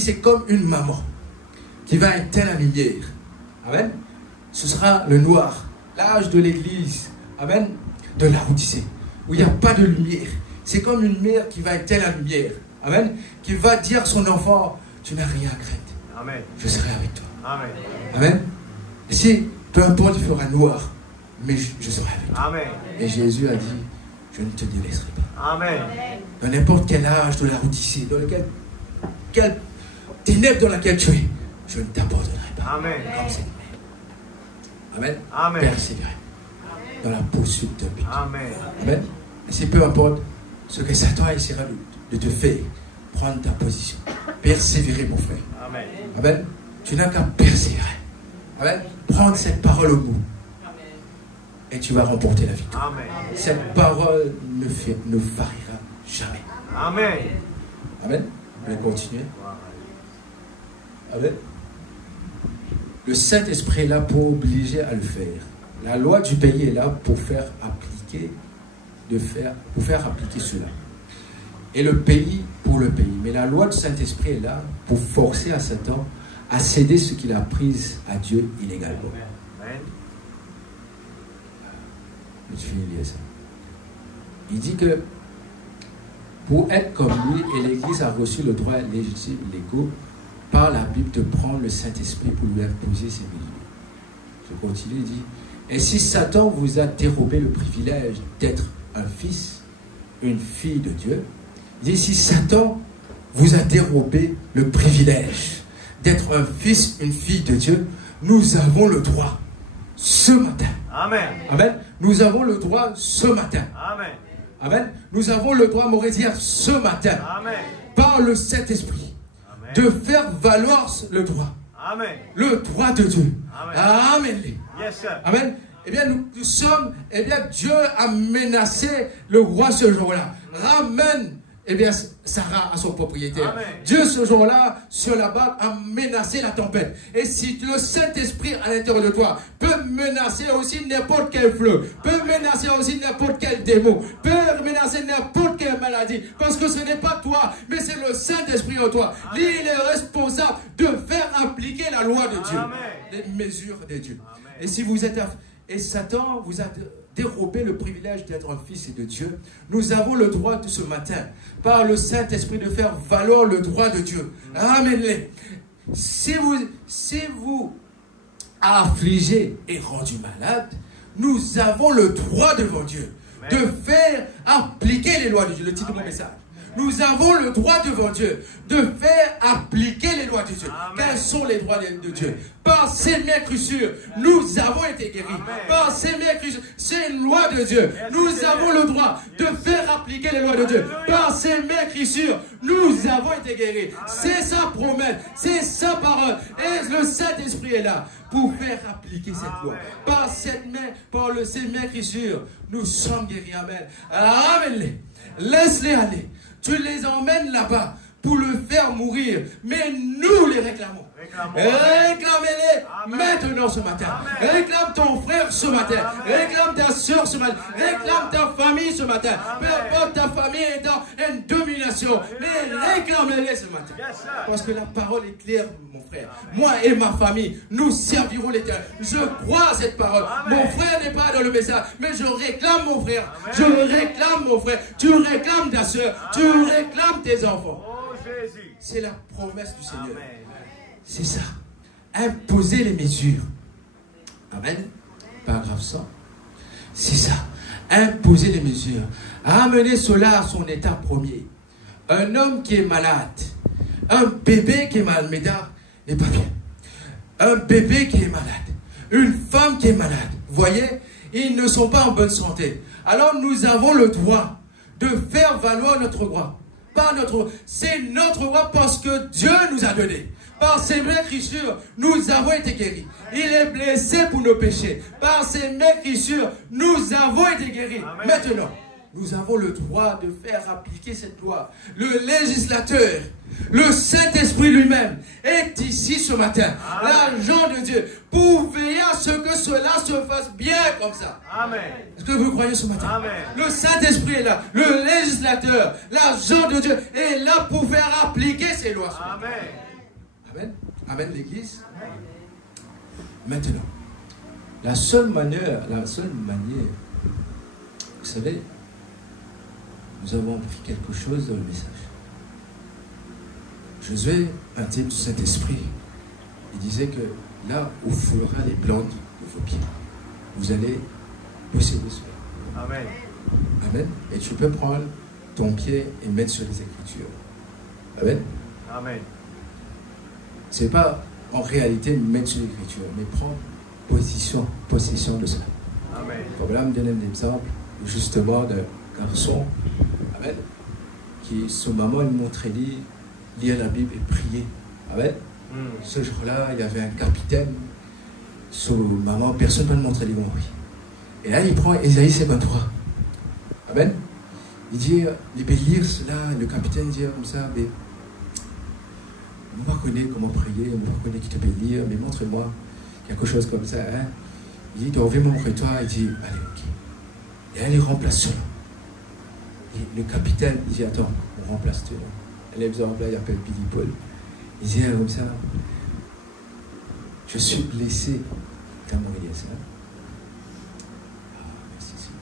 c'est comme une maman. qui va éteindre la lumière. Amen. Ce sera le noir, l'âge de l'église. Amen. De la Odyssée, où il n'y a pas de lumière. C'est comme une mère qui va éteindre la lumière. Amen. Qui va dire à son enfant, tu n'as rien à craindre. Amen. Je serai avec toi. Amen. Amen. Et si, peu importe, il fera noir, mais je serai avec toi. Amen. Et Jésus a dit, je ne te délaisserai pas. Amen. Dans n'importe quel âge de la Odyssée, dans quelle ténèbre dans laquelle tu es, je ne t'abandonnerai pas. Amen. Comme cette mère. Amen. Amen. Persévérer dans la poursuite de but. Amen. Amen. Et si peu importe ce que Satan essaiera de te faire, prendre ta position. Persévérer, mon frère. Amen. Amen. Tu n'as qu'à persévérer. Amen. Prendre cette parole au bout. Et tu vas remporter la victoire. Amen. Cette parole ne variera jamais. Amen. Amen. Je vais continuer. Amen. Le Saint-Esprit est là pour obliger à le faire. La loi du pays est là pour faire appliquer, pour faire appliquer cela. Et le pays pour le pays. Mais la loi du Saint-Esprit est là pour forcer à Satan à céder ce qu'il a pris à Dieu illégalement. Amen. Je finis de lire ça. Il dit que pour être comme lui, et l'Église a reçu le droit légitime, légaux, par la Bible, de prendre le Saint-Esprit pour lui imposer ses mesures. Je continue, il dit, et si Satan vous a dérobé le privilège d'être un fils, une fille de Dieu, il dit, si Satan vous a dérobé le privilège d'être un fils, une fille de Dieu, nous avons le droit ce matin. Amen. Amen. Nous avons le droit ce matin. Amen. Amen. Nous avons le droit, m'aurait dit, ce matin, Amen. par le Saint-Esprit, Amen. de faire valoir le droit. Amen. Le droit de Dieu. Amen. Amen. Yes, sir. Amen. Eh bien, nous sommes, eh bien, Dieu a menacé le roi ce jour-là. Ramène, eh bien, Sarah à son propriétaire. Amen. Dieu, ce jour-là, sur la barque, a menacé la tempête. Et si le Saint-Esprit à l'intérieur de toi peut menacer aussi n'importe quel fleuve, peut menacer aussi n'importe quel démon, peut menacer n'importe quelle maladie, parce que ce n'est pas toi, mais c'est le Saint-Esprit en toi. Lui, il est responsable de faire appliquer la loi de Dieu, Amen. les mesures de Dieu. Amen. Et si vous êtes... Et Satan vous a dérobé le privilège d'être un fils de Dieu. Nous avons le droit de ce matin, par le Saint-Esprit, de faire valoir le droit de Dieu. Amen. Si vous affligé et rendu malade, nous avons le droit devant Dieu de faire appliquer les lois de Dieu. Le titre de mon message. Nous avons le droit devant Dieu de faire appliquer les lois de Dieu. Amen. Quels sont les droits de Dieu? Par ses maîtrissures, nous avons été guéris. Amen. Par ses maîtrissures, c'est une loi de Dieu. Nous avons le droit de faire appliquer les lois de Dieu. Alléluia. Par ses maîtrissures, nous avons été guéris. C'est sa promesse, c'est sa parole. Et le Saint-Esprit est là pour faire appliquer cette loi. Par cette main, par ses maîtrissures, nous sommes guéris. Amen. Amen. Laisse-les aller. Tu les emmènes là-bas pour le faire mourir. Mais nous les réclamons. Réclamez-les maintenant ce matin. Amen. Réclame ton frère ce matin. Amen. Réclame ta soeur ce matin. Réclame ta famille ce matin. Peu Amen. importe ta famille est dans une domination. Mais réclame-les ce matin. Yes, sir. Parce que la parole est claire, mon frère. Moi et ma famille, nous servirons l'Éternel. Je crois à cette parole. Amen. Mon frère n'est pas dans le message, mais je réclame mon frère. Amen. Je réclame mon frère. Tu réclames ta soeur. Tu Amen. réclames tes enfants. Oh, Jésus. C'est la promesse du Seigneur. Amen. C'est ça. Imposer les mesures. Amen. Paragraphe 100. C'est ça. Imposer les mesures. Amener cela à son état premier. Un homme qui est malade. Un bébé qui est malade. n'est pas bien. Un bébé qui est malade. Une femme qui est malade. Vous voyez, ils ne sont pas en bonne santé. Alors nous avons le droit de faire valoir notre droit. C'est notre droit parce que Dieu nous a donné. Par ses maîtrissures, nous avons été guéris. Il est blessé pour nos péchés. Par ses maîtrissures, nous avons été guéris. Amen. Maintenant, nous avons le droit de faire appliquer cette loi. Le législateur, le Saint-Esprit lui-même est ici ce matin. L'agent de Dieu, pour veiller à ce que cela se fasse bien comme ça. Amen. Est-ce que vous croyez ce matin? Amen. Le Saint-Esprit est là. Le législateur, l'agent de Dieu est là pour faire appliquer ces lois. Amen. Amen. Amen, l'Église. Maintenant, la seule manière, vous savez, nous avons appris quelque chose dans le message. Josué, un type du Saint-Esprit, il disait que là où fera les plantes de vos pieds, vous allez posséder cela. Amen. Amen. Et tu peux prendre ton pied et mettre sur les Écritures. Amen. Amen. Ce n'est pas en réalité mettre sur l'Écriture, mais prendre possession de ça. Amen. Voilà, me donner un exemple justement d'un garçon, amen, qui, son maman lui montrait lire la Bible et prier. Amen. Ce jour-là, il y avait un capitaine. Son maman, personne ne peut le montrer les mots. Et là, il prend Ésaïe 53. Amen. Il dit, il peut lire cela. Le capitaine dit comme ça, mais on va connaître comment prier, on va connaître qui te peut lire, mais montre-moi quelque chose comme ça. Hein? Il dit, donc, montre-toi. Il dit, allez, ok. Et là, il remplace cela. Et le capitaine, il dit, attends, on remplace tout. L'exemple là, il appelle Billy Paul. Il dit comme ça, je suis blessé. Comment il dit ça? Ah, merci Seigneur.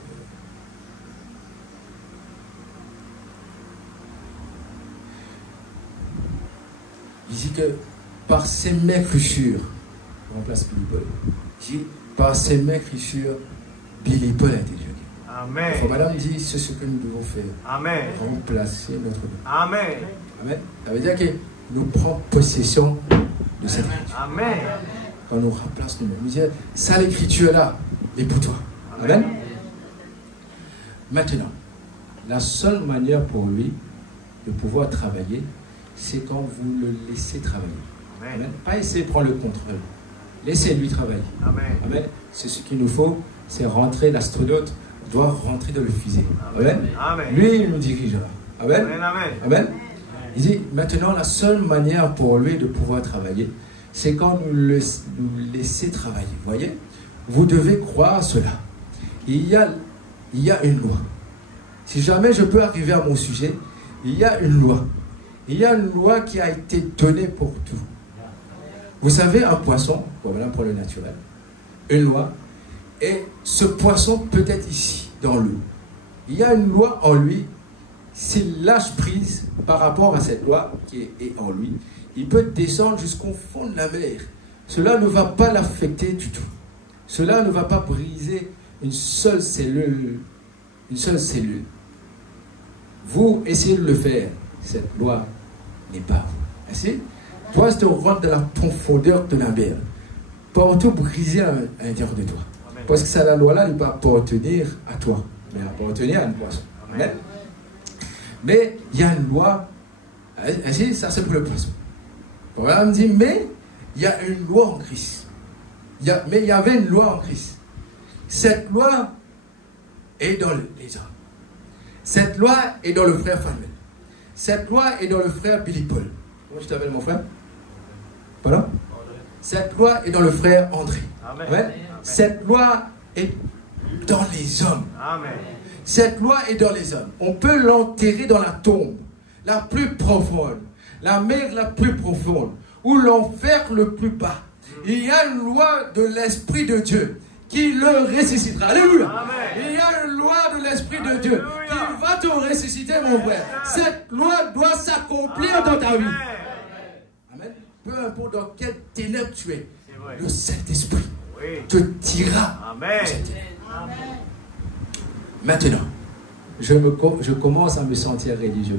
Il dit que par ses maigritures, on remplace Billy Paul. Il dit, par ses maigritures, Billy Paul a été jeté. Amen. Enfin, madame dit, c'est ce que nous devons faire. Amen. Remplacer notre vie. Amen. Amen. Ça veut dire que nous prenons possession de cette écriture. Amen. Quand nous remplaçons nous-mêmes. Nous disons, ça l'écriture là est pour toi. Amen. Maintenant, la seule manière pour lui de pouvoir travailler, c'est quand vous le laissez travailler. Amen. Pas essayer de prendre le contrôle. Laissez-lui travailler. Amen. Amen. C'est ce qu'il nous faut, c'est rentrer, l'astronaute doit rentrer dans le fusée. Amen. Amen. Lui, il nous dirigera. Amen. Amen. Amen. Amen. Il dit, maintenant, la seule manière pour lui de pouvoir travailler, c'est quand nous laisser travailler. Vous voyez? Vous devez croire cela. Il y a une loi. Si jamais je peux arriver à mon sujet, il y a une loi. Il y a une loi qui a été donnée pour tout. Vous savez, un poisson, voilà pour le naturel, une loi, et ce poisson peut être ici, dans l'eau. Il y a une loi en lui. S'il lâche prise par rapport à cette loi qui est en lui, il peut descendre jusqu'au fond de la mer. Cela ne va pas l'affecter du tout. Cela ne va pas briser une seule cellule. Une seule cellule. Vous essayez de le faire. Cette loi n'est pas vous. Ainsi, toi, tu rentres dans la profondeur de la mer. Partout briser à l'intérieur de toi. Amen. Parce que ça, la loi-là ne va pas appartenir à toi, mais appartenir à une poisson. Amen. Mais il y a une loi, ainsi, ça c'est pour le poisson. Voilà, on me dit, mais il y a une loi en Christ. Mais il y avait une loi en Christ. Cette loi est dans les hommes. Cette loi est dans le frère Fanuel. Cette loi est dans le frère Billy Paul. Comment je t'appelle mon frère? Pardon? Cette loi est dans le frère André. Amen. Amen. Cette loi est dans les hommes. Amen. Cette loi est dans les hommes. On peut l'enterrer dans la tombe la plus profonde, la mer la plus profonde, ou l'enfer le plus bas. Il y a une loi de l'Esprit de Dieu qui le ressuscitera. Alléluia. Amen. Il y a une loi de l'Esprit de Dieu qui va te ressusciter, mon frère. Cette loi doit s'accomplir dans ta vie. Amen. Peu importe dans quelle ténèbre tu es, le Saint-Esprit te tirera. Amen. Maintenant, je commence à me sentir religieux.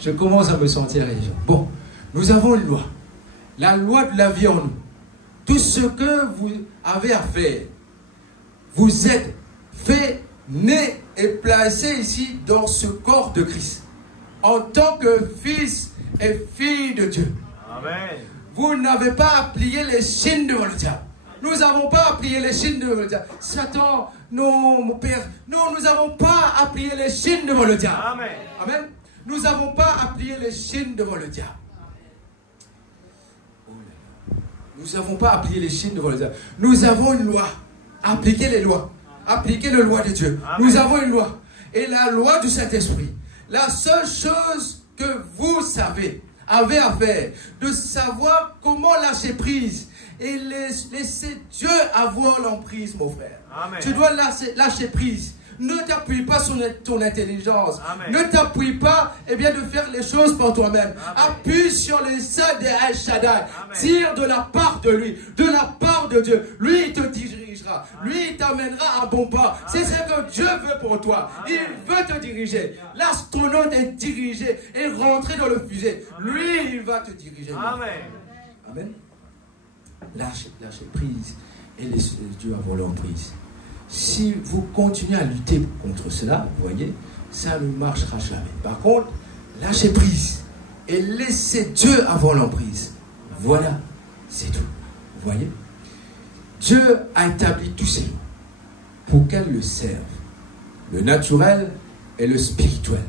Je commence à me sentir religieux. Bon, nous avons une loi. La loi de la vie en nous. Tout ce que vous avez à faire, vous êtes fait, né et placé ici dans ce corps de Christ. En tant que fils et fille de Dieu. Amen. Vous n'avez pas à plier les chaînes devant le diable. Nous n'avons pas à plier les chaînes devant le diable. Satan, non, mon Père, non, nous n'avons pas à plier les chaînes devant le diable. Amen. Amen. Nous n'avons pas à plier les chaînes devant le diable. Nous n'avons pas à plier les chaînes devant le diable. Nous avons une loi. Appliquez les lois. Appliquez la loi de Dieu. Amen. Nous avons une loi. Et la loi du Saint-Esprit. La seule chose que vous savez, avait à faire, de savoir comment lâcher prise et laisser Dieu avoir l'emprise, mon frère. Amen. Tu dois lâcher prise. Ne t'appuie pas sur ton intelligence. Amen. Ne t'appuie pas de faire les choses par toi-même. Appuie sur les seins de El Shaddai. Tire de la part de lui, de la part de Dieu. Lui, il te dirigera. Lui, il t'amènera à bon pas. C'est ce que Dieu veut pour toi. Il veut te diriger. L'astronaute est dirigé et rentré dans le fusée. Lui, il va te diriger. Amen. Amen. Lâchez prise et laissez Dieu avoir l'emprise. Si vous continuez à lutter contre cela, vous voyez, ça ne marchera jamais. Par contre, lâchez prise et laissez Dieu avoir l'emprise. Voilà, c'est tout. Vous voyez, Dieu a établi tous ces lois pour qu'elles le servent. Le naturel et le spirituel.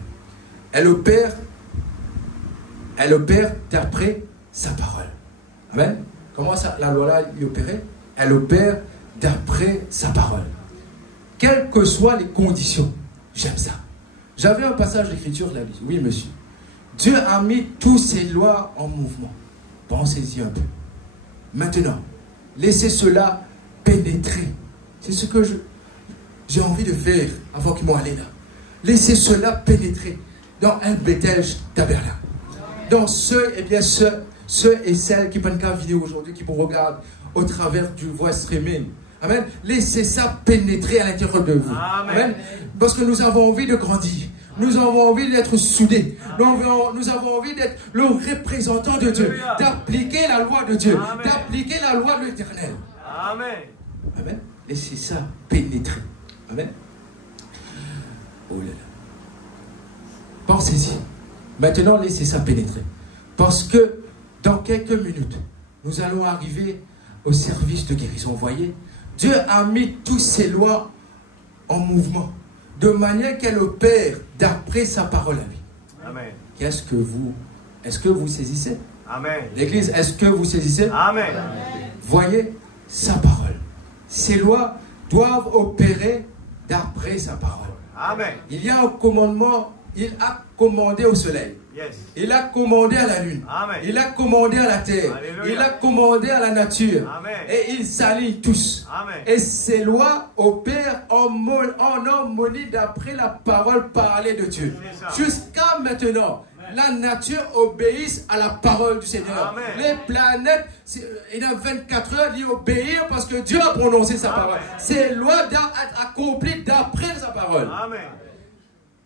Elle opère d'après sa parole. Amen. Comment ça, la loi-là y opérait? Elle opère d'après sa parole. Quelles que soient les conditions. J'aime ça. J'avais un passage d'écriture là. Oui, monsieur. Dieu a mis toutes ces lois en mouvement. Pensez-y un peu. Maintenant, laissez cela pénétrer. C'est ce que j'ai envie de faire avant qu'ils m'ont allé là. Laissez cela pénétrer dans un Bethel Tabernacle. Dans ceux et celles qui prennent la vidéo aujourd'hui, qui vous regardent au travers du voix streaming. Amen. Laissez ça pénétrer à l'intérieur de vous. Amen. Parce que nous avons envie de grandir. Nous avons envie d'être soudés. Nous avons envie d'être le représentant de Dieu. D'appliquer la loi de Dieu. D'appliquer la loi de l'Éternel. Amen. Amen. Laissez ça pénétrer. Amen. Oh là là. Pensez-y. Maintenant, laissez ça pénétrer. Parce que dans quelques minutes, nous allons arriver au service de guérison. Vous voyez, Dieu a mis toutes ces lois en mouvement, de manière qu'elle opère d'après sa parole à lui. Amen. Est-ce que vous saisissez? Amen. L'Église, est-ce que vous saisissez? Amen. Voyez sa parole. Ces lois doivent opérer d'après sa parole. Amen. Il y a un commandement, il a commandé au soleil. Yes. Il a commandé à la lune. Amen. Il a commandé à la terre. Alléluia. Il a commandé à la nature. Amen. Et ils s'alignent tous. Amen. Et ces lois opèrent en harmonie d'après la parole parlée de Dieu. C'est ça. Jusqu'à maintenant, la nature obéit à la parole du Seigneur. Amen. Les planètes, il y a 24 heures d'y obéir parce que Dieu a prononcé sa Amen. parole. Ces lois doivent être accomplies d'après sa parole. Amen.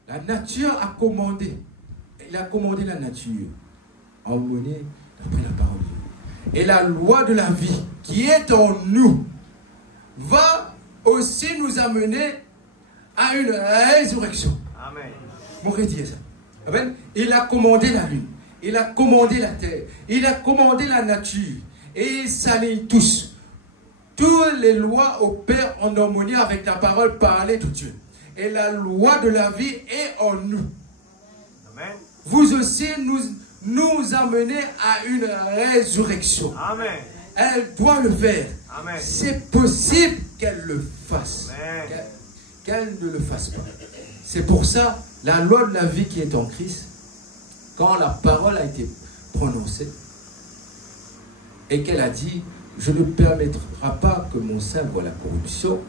La nature a commandé. Il a commandé la nature en harmonie d'après la parole de Dieu. Et la loi de la vie qui est en nous va aussi nous amener à une résurrection. Amen. Mon dire ça. Amen. Il a commandé la lune. Il a commandé la terre. Il a commandé la nature. Et ils s'alignent tous. Toutes les lois opèrent en harmonie avec la parole parlée de Dieu. Et la loi de la vie est en nous. Amen. Vous aussi nous amener à une résurrection. Amen. Elle doit le faire. Amen. C'est possible qu'elle le fasse. Amen. Qu'elle ne le fasse pas. C'est pour ça, la loi de la vie qui est en Christ, quand la parole a été prononcée, et qu'elle a dit, je ne permettrai pas que mon sein voie la corruption,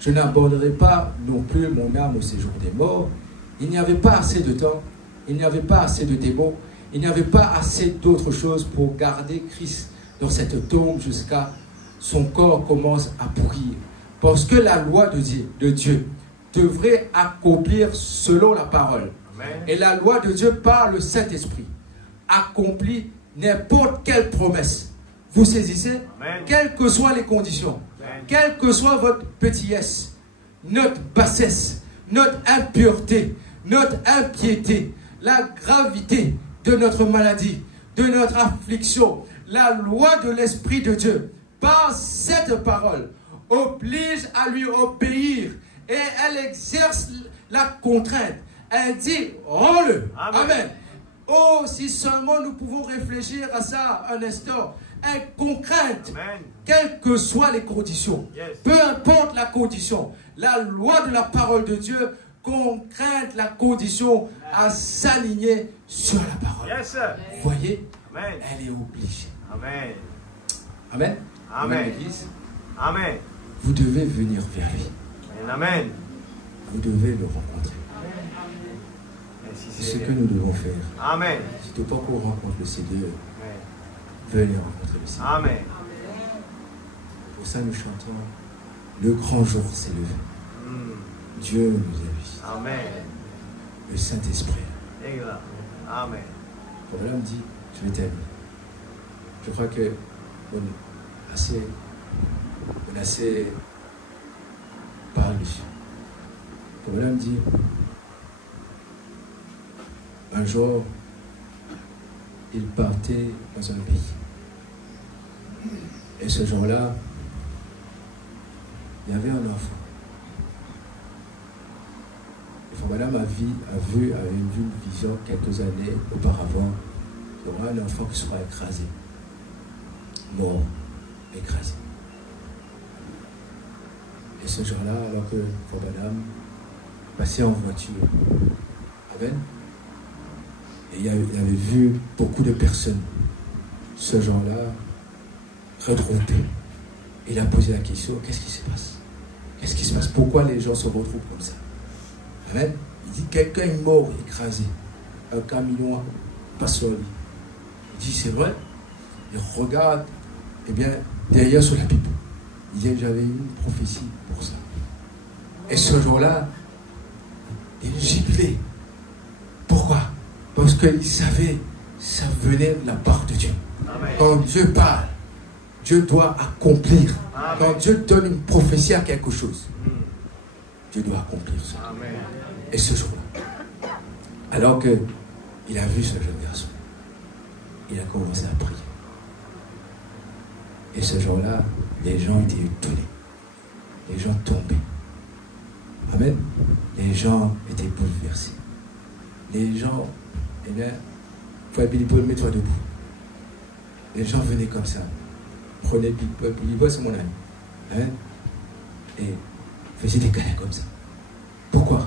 je n'abandonnerai pas non plus mon âme au séjour des morts. Il n'y avait pas assez de temps, il n'y avait pas assez de démons, il n'y avait pas assez d'autres choses pour garder Christ dans cette tombe jusqu'à son corps commence à pourrir. Parce que la loi de Dieu devrait accomplir selon la parole. Amen. Et la loi de Dieu par le Saint-Esprit accomplit n'importe quelle promesse. Vous saisissez? Amen. Quelles que soient les conditions, Amen. quelle que soit votre petitesse, notre bassesse, notre impureté, notre impiété, la gravité de notre maladie, de notre affliction, la loi de l'Esprit de Dieu, par cette parole, oblige à lui obéir et elle exerce la contrainte. Elle dit, rends-le. Amen. Amen. Oh, si seulement nous pouvons réfléchir à ça un instant. Elle contrainte, Amen. quelles que soient les conditions, Yes. peu importe la condition, la loi de la parole de Dieu contrainte la condition à s'aligner sur la parole. Yes, sir. Vous voyez, Amen. elle est obligée. Amen. Amen. Amen. L'église, Amen. vous devez venir vers lui. Amen. Vous devez le rencontrer. Merci, C'est ce que Seigneur. nous devons faire. Amen. Si tu pas qu'on rencontre le Seigneur, Amen. venez rencontrer le Seigneur. Amen. Pour ça, nous chantons. Le grand jour s'est levé. Mm. Dieu nous a vus. Amen. Le Saint-Esprit. Exact. Amen. Quand l'homme dit, je vais t'aimer. Je crois que on est assez parlé. Quand l'homme dit, un jour, il partait dans un pays. Et ce jour-là, il y avait un enfant. Et madame avait vu une vision quelques années auparavant. Il y aura un enfant qui sera écrasé. Mort, écrasé. Et ce jour-là, alors que madame passait en voiture, Amen, et il avait vu beaucoup de personnes ce jour-là regroupées. Il a posé la question, qu'est-ce qui se passe? Qu'est-ce qui se passe? Pourquoi les gens se retrouvent comme ça? Amen. Il dit, quelqu'un est mort, écrasé. Un camion passe sur lui. Il dit, c'est vrai. Il regarde, eh bien, derrière sur la Bible. Il dit, j'avais une prophétie pour ça. Et ce jour-là, il jubilait. Pourquoi? Parce qu'il savait, ça venait de la part de Dieu. Amen. Quand Dieu parle, Dieu doit accomplir. Amen. Quand Dieu donne une prophétie à quelque chose, Mm. Dieu doit accomplir ça. Amen. Et ce jour-là, alors qu'il a vu ce jeune garçon, il a commencé à prier. Et ce jour-là, les gens étaient étonnés. Les gens tombaient. Amen. Les gens étaient bouleversés. Les gens, eh bien, Frère Billy Paul, mets-toi debout. Les gens venaient comme ça. Prenez Billy Paul, c'est mon ami. Amen. Et faisaient des câlins comme ça. Pourquoi?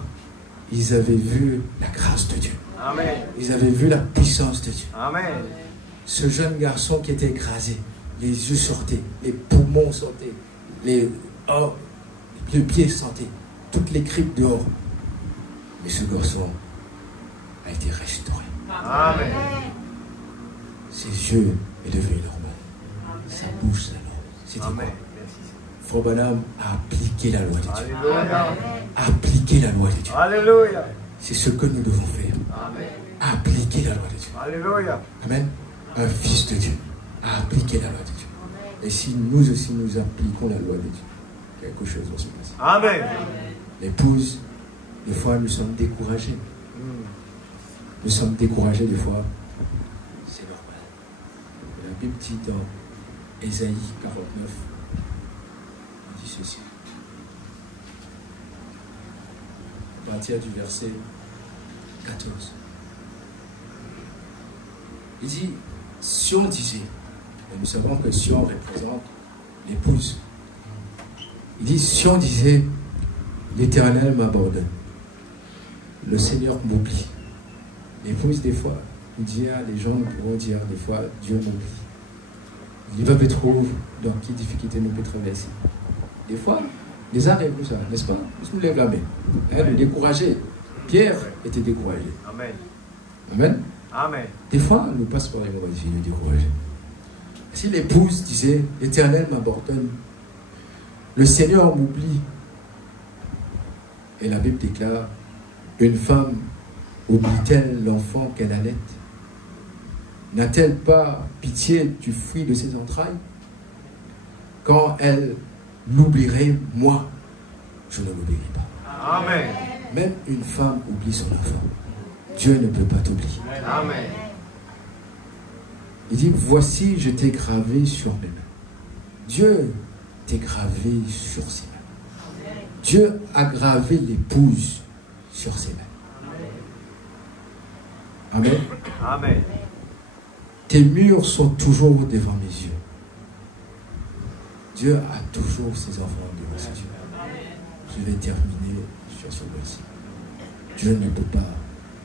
Ils avaient vu la grâce de Dieu. Amen. Ils avaient vu la puissance de Dieu. Amen. Ce jeune garçon qui était écrasé, les yeux sortaient, les poumons sortaient, le pied sortait, toutes les tripes dehors. Mais ce garçon a été restauré. Amen. Ses yeux est devenu normal. Sa bouche, sa langue. C'était Amen. quoi? Merci, Seigneur. Frère Branham a appliqué la loi de Dieu. Alléluia. Appliquer la loi de Dieu. Alléluia. C'est ce que nous devons faire. Amen. Appliquer la loi de Dieu. Alléluia. Amen. Un fils de Dieu a appliqué la loi de Dieu. Et si nous aussi nous appliquons la loi de Dieu, quelque chose va se passer. Amen. L'épouse, des fois nous sommes découragés. Mm. Nous sommes découragés des fois. C'est normal. Et la Bible dit dans Ésaïe 49, il dit ceci. À partir du verset 14. Il dit, Sion disait, et nous savons que Sion représente l'épouse. Il dit, Sion disait, l'Éternel m'abandonne. Le Seigneur m'oublie. L'épouse, des fois, nous dit, les gens pourront dire, des fois, Dieu m'oublie. Il va me trouver dans quelle difficulté nous peut traverser. Des fois, les arrêts, ça, n'est-ce pas? On nous lève la main. Nous décourager. Pierre était découragé. Amen. Amen. Amen. Des fois, on nous passe par les mauvaises vies, nous décourager. Si l'épouse disait, l'Éternel m'abandonne, le Seigneur m'oublie. Et la Bible déclare, une femme oublie-t-elle l'enfant qu'elle allait? N'a-t-elle pas pitié du fruit de ses entrailles? Quand elle l'oublierait, moi, je ne l'oublierai pas. Amen. Même une femme oublie son enfant. Dieu ne peut pas t'oublier. Amen. Il dit, voici, je t'ai gravé sur mes mains. Dieu t'est gravé sur ses mains. Dieu a gravé l'épouse sur ses mains. Amen. Amen. Tes murs sont toujours devant mes yeux. Dieu a toujours ses enfants devant ses yeux. Je vais terminer sur ce verset. Dieu ne peut pas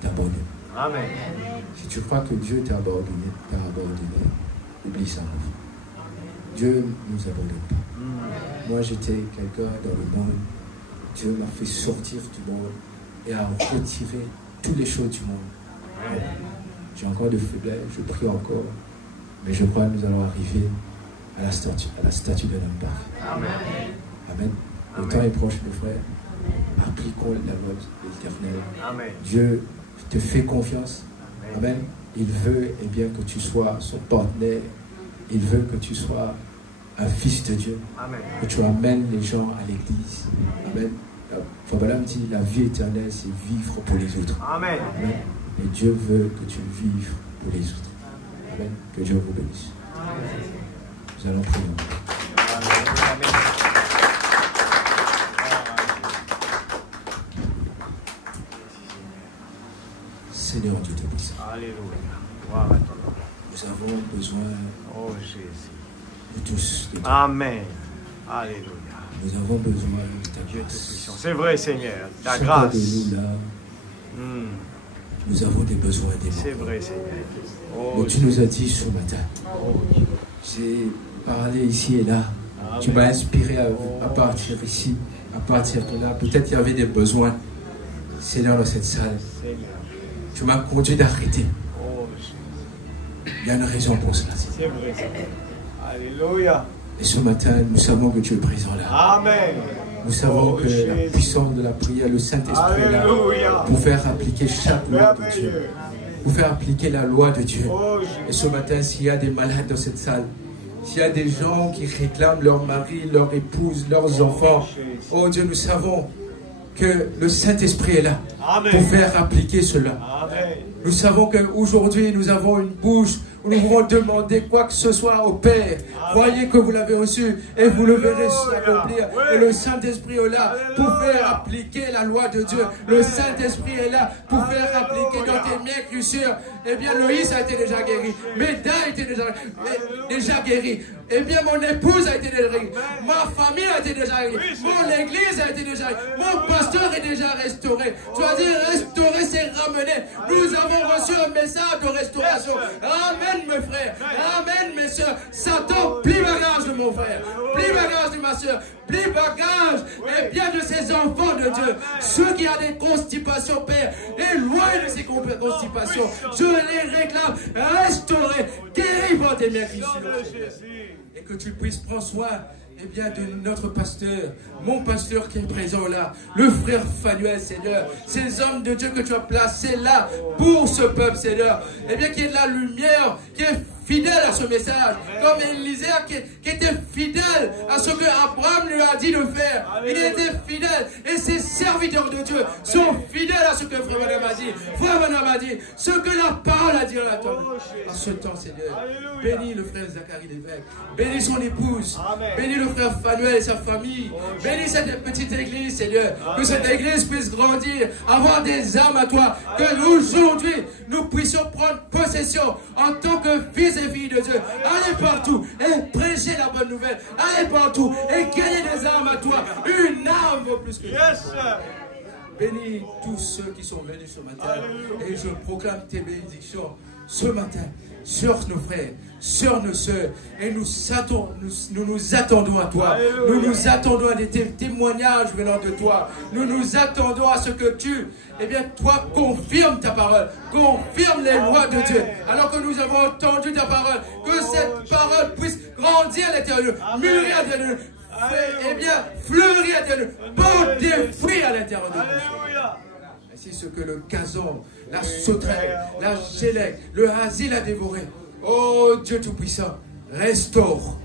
t'abandonner. Amen. Si tu crois que Dieu t'a abandonné, oublie ça. Dieu ne nous abandonne pas. Moi, j'étais quelqu'un dans le monde. Dieu m'a fait sortir du monde et a retiré toutes les choses du monde. J'ai encore de faiblesse, je prie encore, mais je crois que nous allons arriver à la statue d'un homme parfait. Amen. Amen. Le temps est proche, mes frères. Appliquons la loi de l'Éternel. Amen. Dieu te fait confiance. Amen. Il veut bien que tu sois son partenaire. Il veut que tu sois un fils de Dieu. Amen. Que tu amènes les gens à l'église. Amen. Fabala me dit, la vie éternelle, c'est vivre pour les autres. Amen. Amen. Et Dieu veut que tu vives pour les autres. Amen. Que Dieu vous bénisse. Nous allons prier. Amen. Seigneur Dieu Tout-Puissant. Alléluia. Gloire à ton nom. Nous avons besoin Oh Jésus. de tous. De toi. Amen. Alléluia. Nous avons besoin de ta Dieu grâce. Tout-Puissant. C'est vrai, Seigneur. Ta Chacun grâce. de nous là, nous avons des besoins des C'est manquements. vrai, Seigneur. Oh, Mais tu nous as dit ce matin, oh, j'ai parlé ici et là. Amen. Tu m'as inspiré à partir ici, à partir de là. Peut-être qu'il y avait des besoins, Seigneur, dans cette salle. Seigneur. Tu m'as conduit d'arrêter. Oh, Jésus. Il y a une raison pour cela. C'est vrai, Seigneur. Alléluia. Et ce matin, nous savons que tu es présent là. Amen. Nous savons Oh, que Jésus. la puissance de la prière, le Saint-Esprit est là Alléluia. pour faire appliquer chaque loi de Dieu. Merveilleux. Pour faire appliquer la loi de Dieu. Oh, Et Jésus. ce matin, s'il y a des malades dans cette salle, s'il y a des gens qui réclament leur mari, leur épouse, leurs enfants, oh Dieu, nous savons que le Saint-Esprit est là Amen. pour faire appliquer cela. Amen. Nous savons qu'aujourd'hui, nous avons une bouche où nous pouvons demander quoi que ce soit au Père. Croyez que vous l'avez reçu et vous le verrez s'accomplir. Et le Saint-Esprit est là pour faire appliquer la loi de Dieu. Le Saint-Esprit est là pour faire appliquer dans tes mains. Eh bien, Loïs a été déjà guéri. Méda a été déjà guéri. Eh bien, mon épouse a été déjà guérie. Ma famille a été déjà guérie. Mon église a été déjà guérie. Mon pasteur est déjà restauré. Tu vas dire, restaurer, c'est ramener. Nous avons reçu un message de restauration. Amen, mes frères. Amen, mes soeurs. Satan, plie bagage de mon frère. Plie bagage de ma soeur. Plie bagage, eh bien, de ces enfants de Dieu. Ceux qui ont des constipations, Père, éloigne de ces constipations. Je les réclame. Restaurer, guérir par tes mains, Christ. Et que tu puisses prendre soin, eh bien, de notre pasteur, mon pasteur qui est présent là, le frère Fanuel, Seigneur, ces hommes de Dieu que tu as placés là pour ce peuple, Seigneur, eh bien, qui est de la lumière, qui est fidèle à ce message, comme Élisée qui était fidèle à ce que Abraham lui a dit de faire. Il était fidèle et ses serviteurs de Dieu sont fidèles à ce que Frère Madame a dit. Frère Madame a dit, ce que la parole a dit à ce temps, Seigneur. Bénis le frère Zacharie Lévesque, bénis son épouse, bénis le frère Fanuel et sa famille, bénis cette petite église, Seigneur, que cette église puisse grandir, avoir des âmes à toi, que aujourd'hui nous puissions prendre possession en tant que fils et filles de Dieu. Allez partout et prêchez la bonne nouvelle. Allez partout et gagnez des âmes à toi. Une âme vaut plus que bénis tous ceux qui sont venus ce matin. Et je proclame tes bénédictions ce matin sur nos frères, sur nos soeurs. Et nous nous attendons à toi. Nous nous attendons à des témoignages venant de toi. Nous nous attendons à ce que tu, eh bien, toi, confirme ta parole. Confirme les lois de Dieu. Alors que nous avons entendu ta parole. Que cette parole puisse grandir à l'intérieur, mûrir à l'intérieur. Eh bien, fleurir à l'intérieur, porter des fruits à l'intérieur de nous. C'est ce que le gazon, la sauterelle, la gélec, le asile a dévoré. Oh Dieu Tout-Puissant, restaure.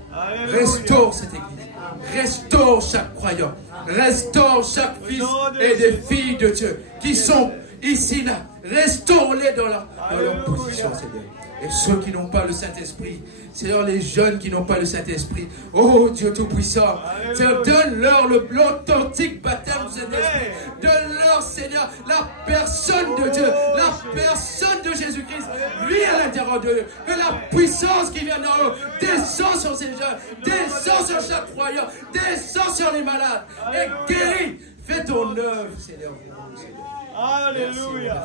Restaure cette église. Restaure chaque croyant. Restaure chaque fils et des filles de Dieu qui sont ici, là. Restaure-les dans leur position, Seigneur. Et ceux qui n'ont pas le Saint-Esprit, Seigneur, les jeunes qui n'ont pas le Saint-Esprit, oh Dieu Tout-Puissant, donne-leur l'authentique baptême du Saint-Esprit. Donne-leur, Seigneur, la personne de Dieu, la personne de Jésus-Christ, lui à l'intérieur d'eux. Que la puissance qui vient d'en haut descend sur ces jeunes, descend sur chaque croyant, descend sur les malades et guérit. Fais ton œuvre, Seigneur. Alléluia.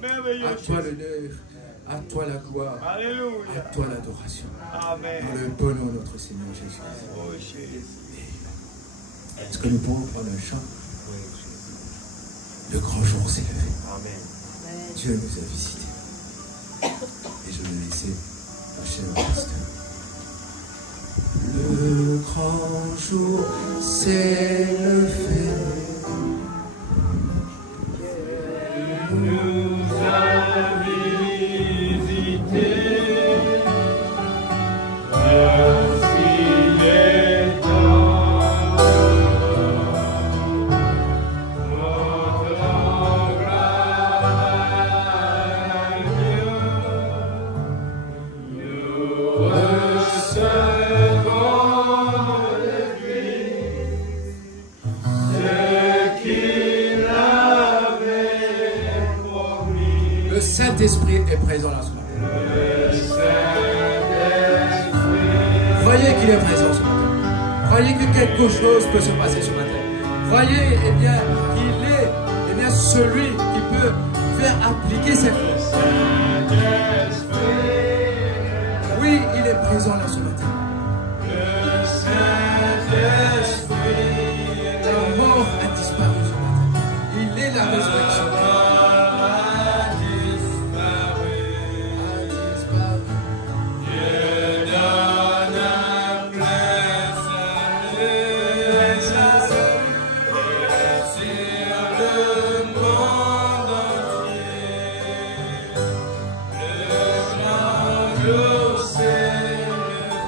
Merveilleux. À toi l'honneur, à toi la gloire, Alléluia. à toi l'adoration. Amen. Dans le bon nom de notre Seigneur Jésus. Oh Jésus. Est-ce que nous pouvons prendre un chant? Le grand jour s'est levé. Amen. Dieu nous a visités. Et je vais laisser le cher pasteur. Le grand jour s'est levé. Nous a visités. Ainsi est dans notre grâce à Dieu. Nous recevons de lui ce qu'il avait promis. Le Saint-Esprit est présent là ce matin. Le Saint-Esprit. Croyez qu'il est présent ce matin. Croyez que quelque chose peut se passer ce matin. Croyez bien qu'il est celui qui peut faire appliquer cette force. Oui, il est présent là ce matin. Le Saint-Esprit. La mort a disparu ce matin. Il est la résurrection. A disparu. Dieu donne un plein salut sur le monde entier. Le grand jour s'est levé.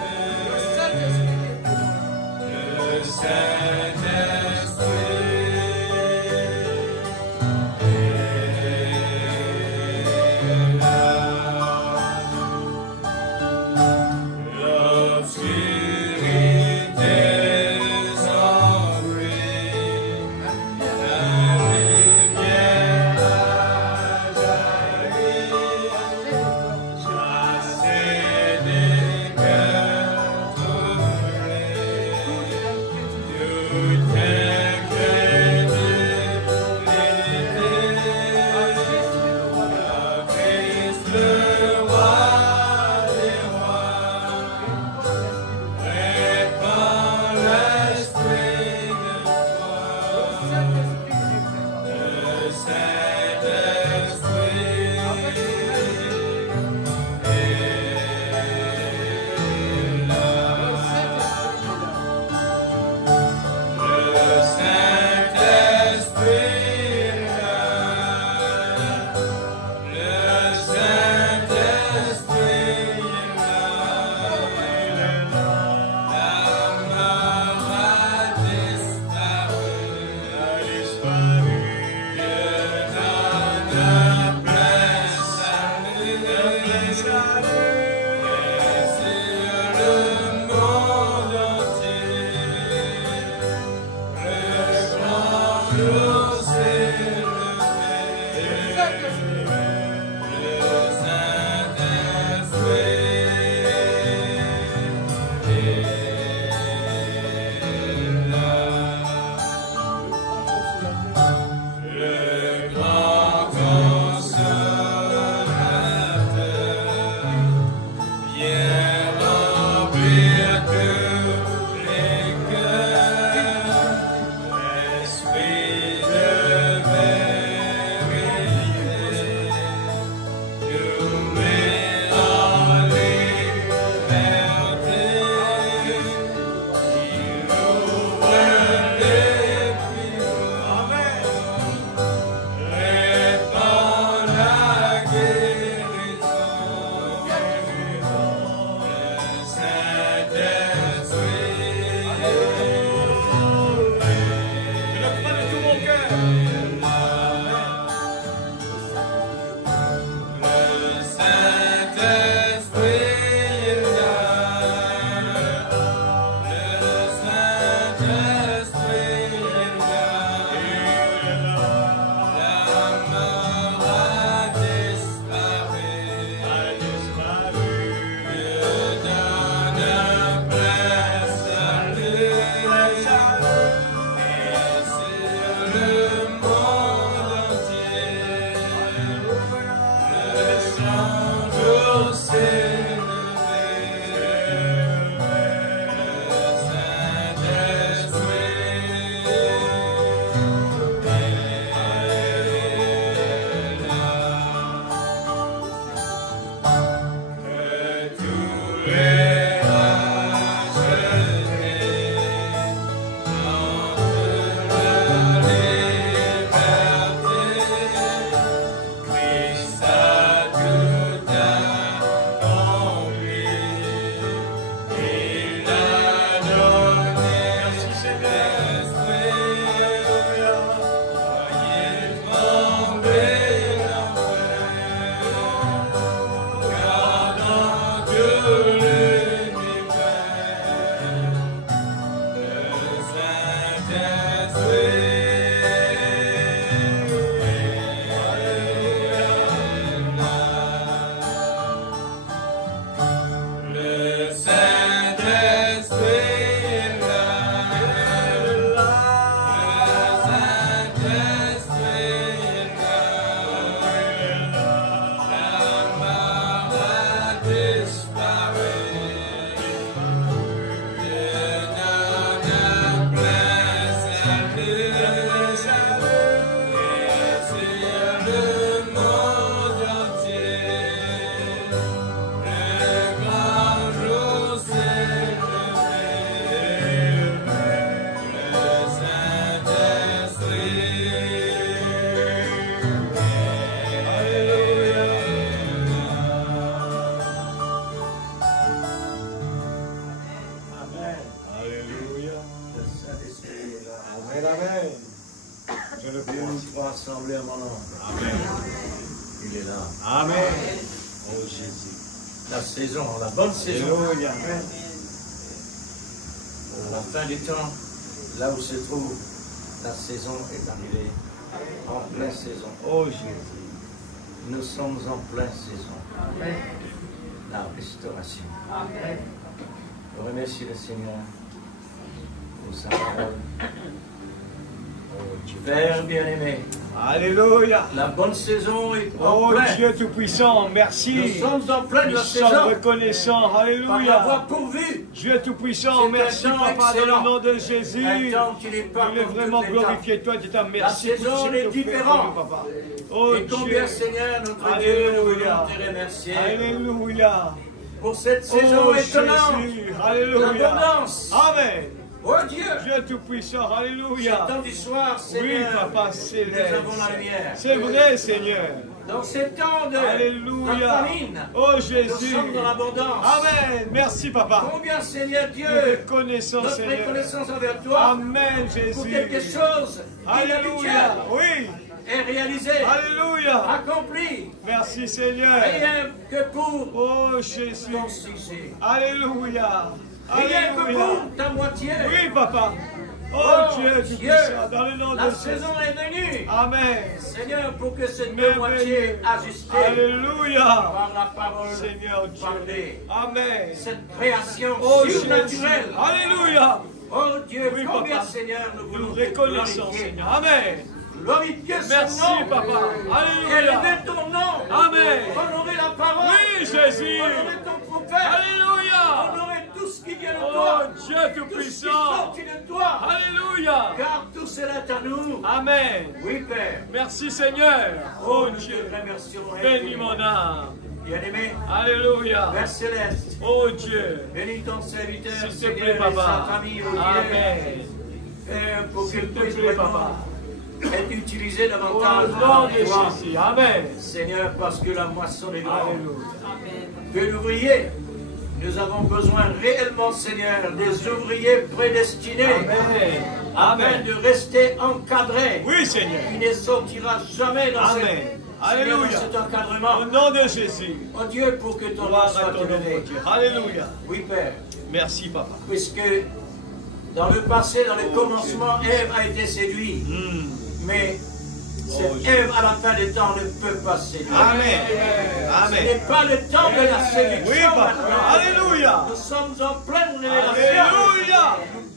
Oh Jésus. La saison, la bonne saison. Alléluia. La fin du temps, là où se trouve, la saison est arrivée. En pleine saison. Oh Jésus. Nous sommes en pleine saison. La restauration. Je remercie le Seigneur pour sa parole. Père bien-aimé, Alléluia. la bonne saison est en Oh pleine. Dieu Tout-Puissant, merci. Nous sommes en pleine Nous la sommes saison. reconnaissants. Par l'avoir Alléluia. pourvu. Dieu Tout-Puissant, C'est merci un temps Papa dans excellent. le nom de Jésus. Un temps qui n'est pas Il est comme vraiment toutes les temps. glorifié toi, tu t'as merci La pour saison ce que est tu fais, différente. Papa. Oh Et combien, Dieu. Seigneur, notre Dieu, nous Alléluia. voulons te remercier Alléluia. pour cette saison Oh étonnante. Jésus. Alléluia. L'abondance. Amen. Oh Dieu, Dieu Tout-Puissant, ce Alléluia. temps du soir, Oui, Seigneur, Papa nous céleste. avons la lumière. C'est vrai, Seigneur. Dans ces temps de Alléluia. famine, Oh nous Jésus. sommes dans l'abondance. Amen. Merci, Papa. Combien, Seigneur Dieu, Reconnaissance, notre Seigneur. reconnaissance envers toi Amen, pour Jésus. quelque chose Alléluia. inhabituel Oui. est réalisé, Alléluia. accompli, Merci, Seigneur. rien que pour Oh Jésus. ton succès. Alléluia. Rien que Alléluia. pour ta moitié. Oui, Papa. Oh, Oh, Dieu, Dieu, Tout-Puissant, dans le nom de La Jésus. saison est venue. Amen. Seigneur, pour que cette Merveilleux. moitié ajustée Alléluia. par la parole Seigneur Dieu. parlée, Amen. cette création Oh Jésus. surnaturelle. Alléluia. Oh Dieu, Oui, combien, Papa. Seigneur, nous Nous voulons te reconnaissons, glorifier. Seigneur. Amen. Glorifier son Merci, nom. Papa. Alléluia. Élever ton nom. Amen. Honorer la parole. Oui, Jésus. Honorer ton prophète. Alléluia. Honorer tout ce qui vient de Oh, toi. Dieu Tout ce qui Tout-Puissant. sortit de toi. Alléluia. Car tout cela est à nous. Amen. Oui, Père. Merci, Seigneur. Oh, nous Dieu. te remercions. Bénis mon âme. Bien-aimé, Alléluia. Père Céleste, Oh, Dieu. bénis ton serviteur, S'il te Seigneur, plaît, et sa Papa. famille, oh Dieu. Amen. Père, pour S'il qu'il te puisse plaît, vraiment Papa. être utilisé Au davantage nom par de toi. Jésus. Amen. Seigneur, parce que la moisson est grande. Alléluia. Que l'ouvrier, nous avons besoin réellement, Seigneur, des ouvriers prédestinés Amen. afin Amen. de rester encadrés. Oui, Seigneur. Qui ne sortira jamais dans Amen. Alléluia. cet encadrement. Au nom de Jésus. Oh Dieu, pour que ton nom Gloire à soit ton nom, élevé. mon Dieu. Alléluia. Oui, Père, Merci, Papa. puisque dans le passé, dans le commencement, Ève a été séduite. Mais cette Dieu. Ève, à la fin des temps, ne peut pas séduire. Amen. Ce Amen. n'est pas le temps de la séduction Oui, Papa. maintenant. Alléluia. Nous sommes en pleine révélation. Alléluia.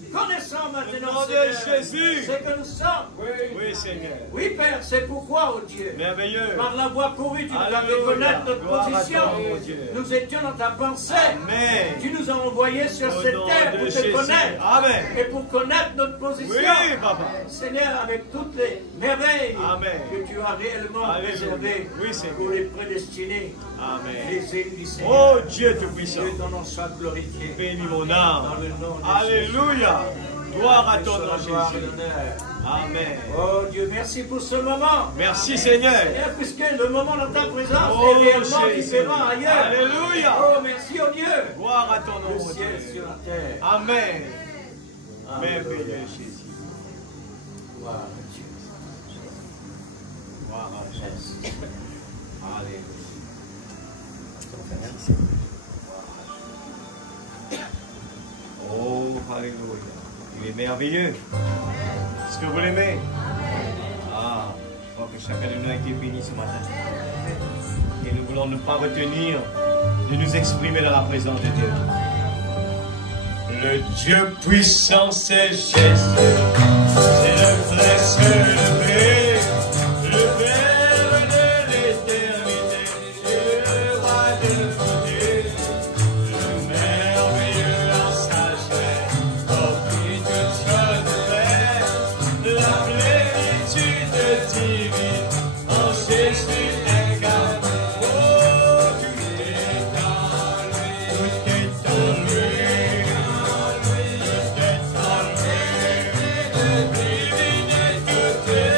Connaissons Au maintenant, nom de Seigneur, Jésus. ce que nous sommes. Oui, Seigneur. Oui, Père, c'est pourquoi, oh Dieu, Merveilleux. par la voie pourvue, tu nous as fait Alléluia. connaître notre Gloire à position. toi, mon Dieu. Nous étions dans ta pensée. Amen. Tu nous as envoyés sur Au cette nom terre de pour te Jésus. connaître. Amen. Et pour connaître notre position. Oui, Papa. Seigneur, avec toutes les merveilles Amen. que tu as réellement Alléluia. réservées Oui, Seigneur. pour les prédestinés, Amen. les élus du Seigneur. Oh, Dieu Tout-Puissant. Que ton nom soit glorifié. Bénis mon Dans âme. le nom de Alléluia. Gloire à Jésus. ton nom, La gloire et Jésus. l'honneur. Amen. Oh Dieu, merci pour ce moment. Merci, Seigneur. Seigneur, puisque le moment dans ta présence Oh, est réellement Jésus. différent ailleurs. Alléluia. Oh, merci, oh Dieu. Gloire à ton nom, Le mon ciel Dieu. sur la terre. Amen. Amen. Merveilleux Jésus. Gloire à Dieu. Gloire à Jésus. Merci. Alléluia. Oh, alléluia. Il est merveilleux. Est-ce que vous l'aimez? Ah, je crois que chacun de nous a été béni ce matin. Et nous voulons ne pas retenir de nous exprimer dans la présence de Dieu. Le Dieu puissant, c'est Jésus. C'est le prince élevé, le Père de l'éternité, et le roi de beauté, le merveilleux en sagesse, rempli de choses vraies, la plénitude divine, en Jésus incarné. Oh, tout est en lui, tout est en lui. Tout est en lui, divine et tout est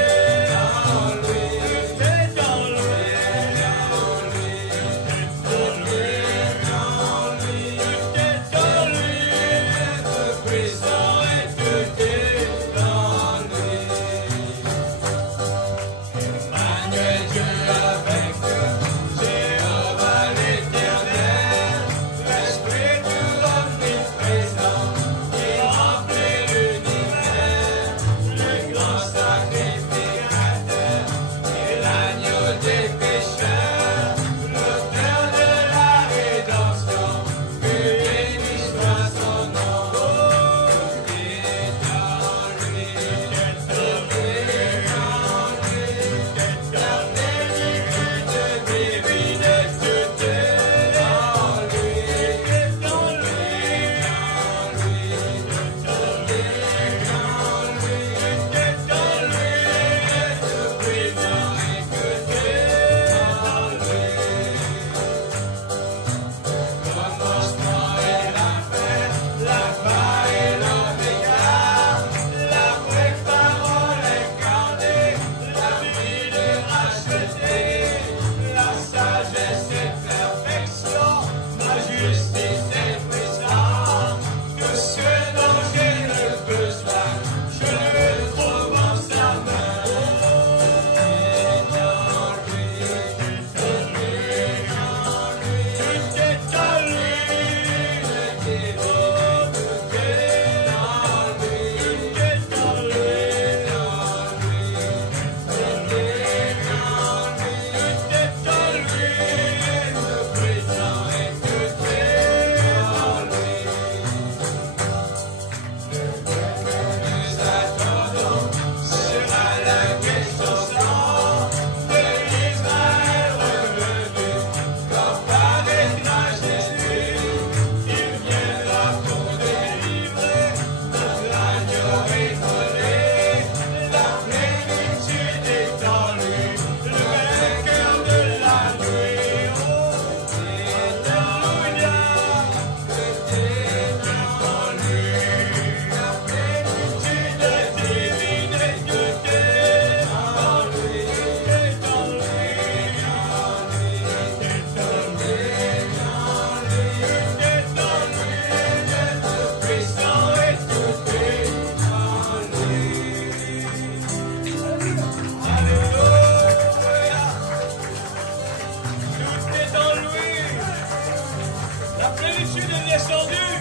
plénitude est descendue.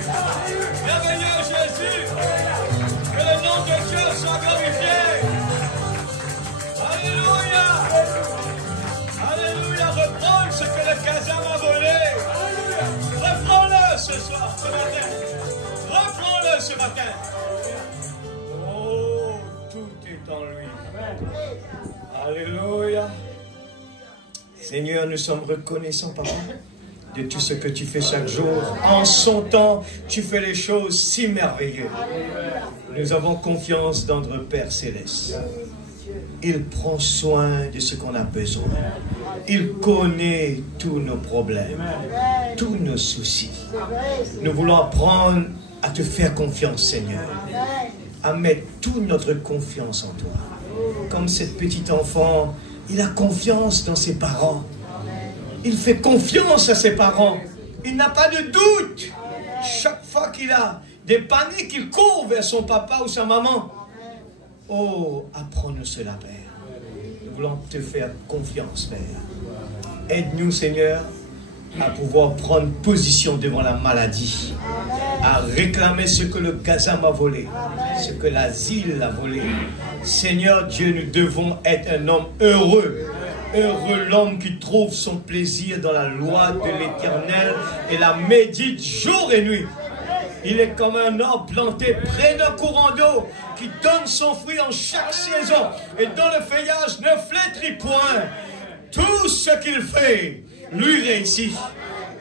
Merveilleux Jésus. Que le nom de Dieu soit glorifié. Alléluia. Alléluia. Reprends ce que le Kazam a volé. Reprends-le ce soir, ce matin. Reprends-le ce matin. Oh, tout est en lui. Alléluia. Seigneur, nous sommes reconnaissants, Papa, de tout ce que tu fais chaque jour. En son temps, tu fais les choses si merveilleuses. Nous avons confiance dans notre Père Céleste. Il prend soin de ce qu'on a besoin. Il connaît tous nos problèmes, tous nos soucis. Nous voulons apprendre à te faire confiance, Seigneur, à mettre toute notre confiance en toi. Comme cette petite enfant, il a confiance dans ses parents. Il fait confiance à ses parents. Il n'a pas de doute. Chaque fois qu'il a des paniques, il court vers son papa ou sa maman. Oh, apprends-nous cela, Père. Nous voulons te faire confiance, Père. Aide-nous, Seigneur, à pouvoir prendre position devant la maladie, à réclamer ce que le Kazam a volé, ce que l'asile a volé. Seigneur Dieu, nous devons être un homme heureux. Heureux l'homme qui trouve son plaisir dans la loi de l'Éternel et la médite jour et nuit. Il est comme un arbre planté près d'un courant d'eau qui donne son fruit en chaque saison et dont le feuillage ne flétrit point. Tout ce qu'il fait lui réussit.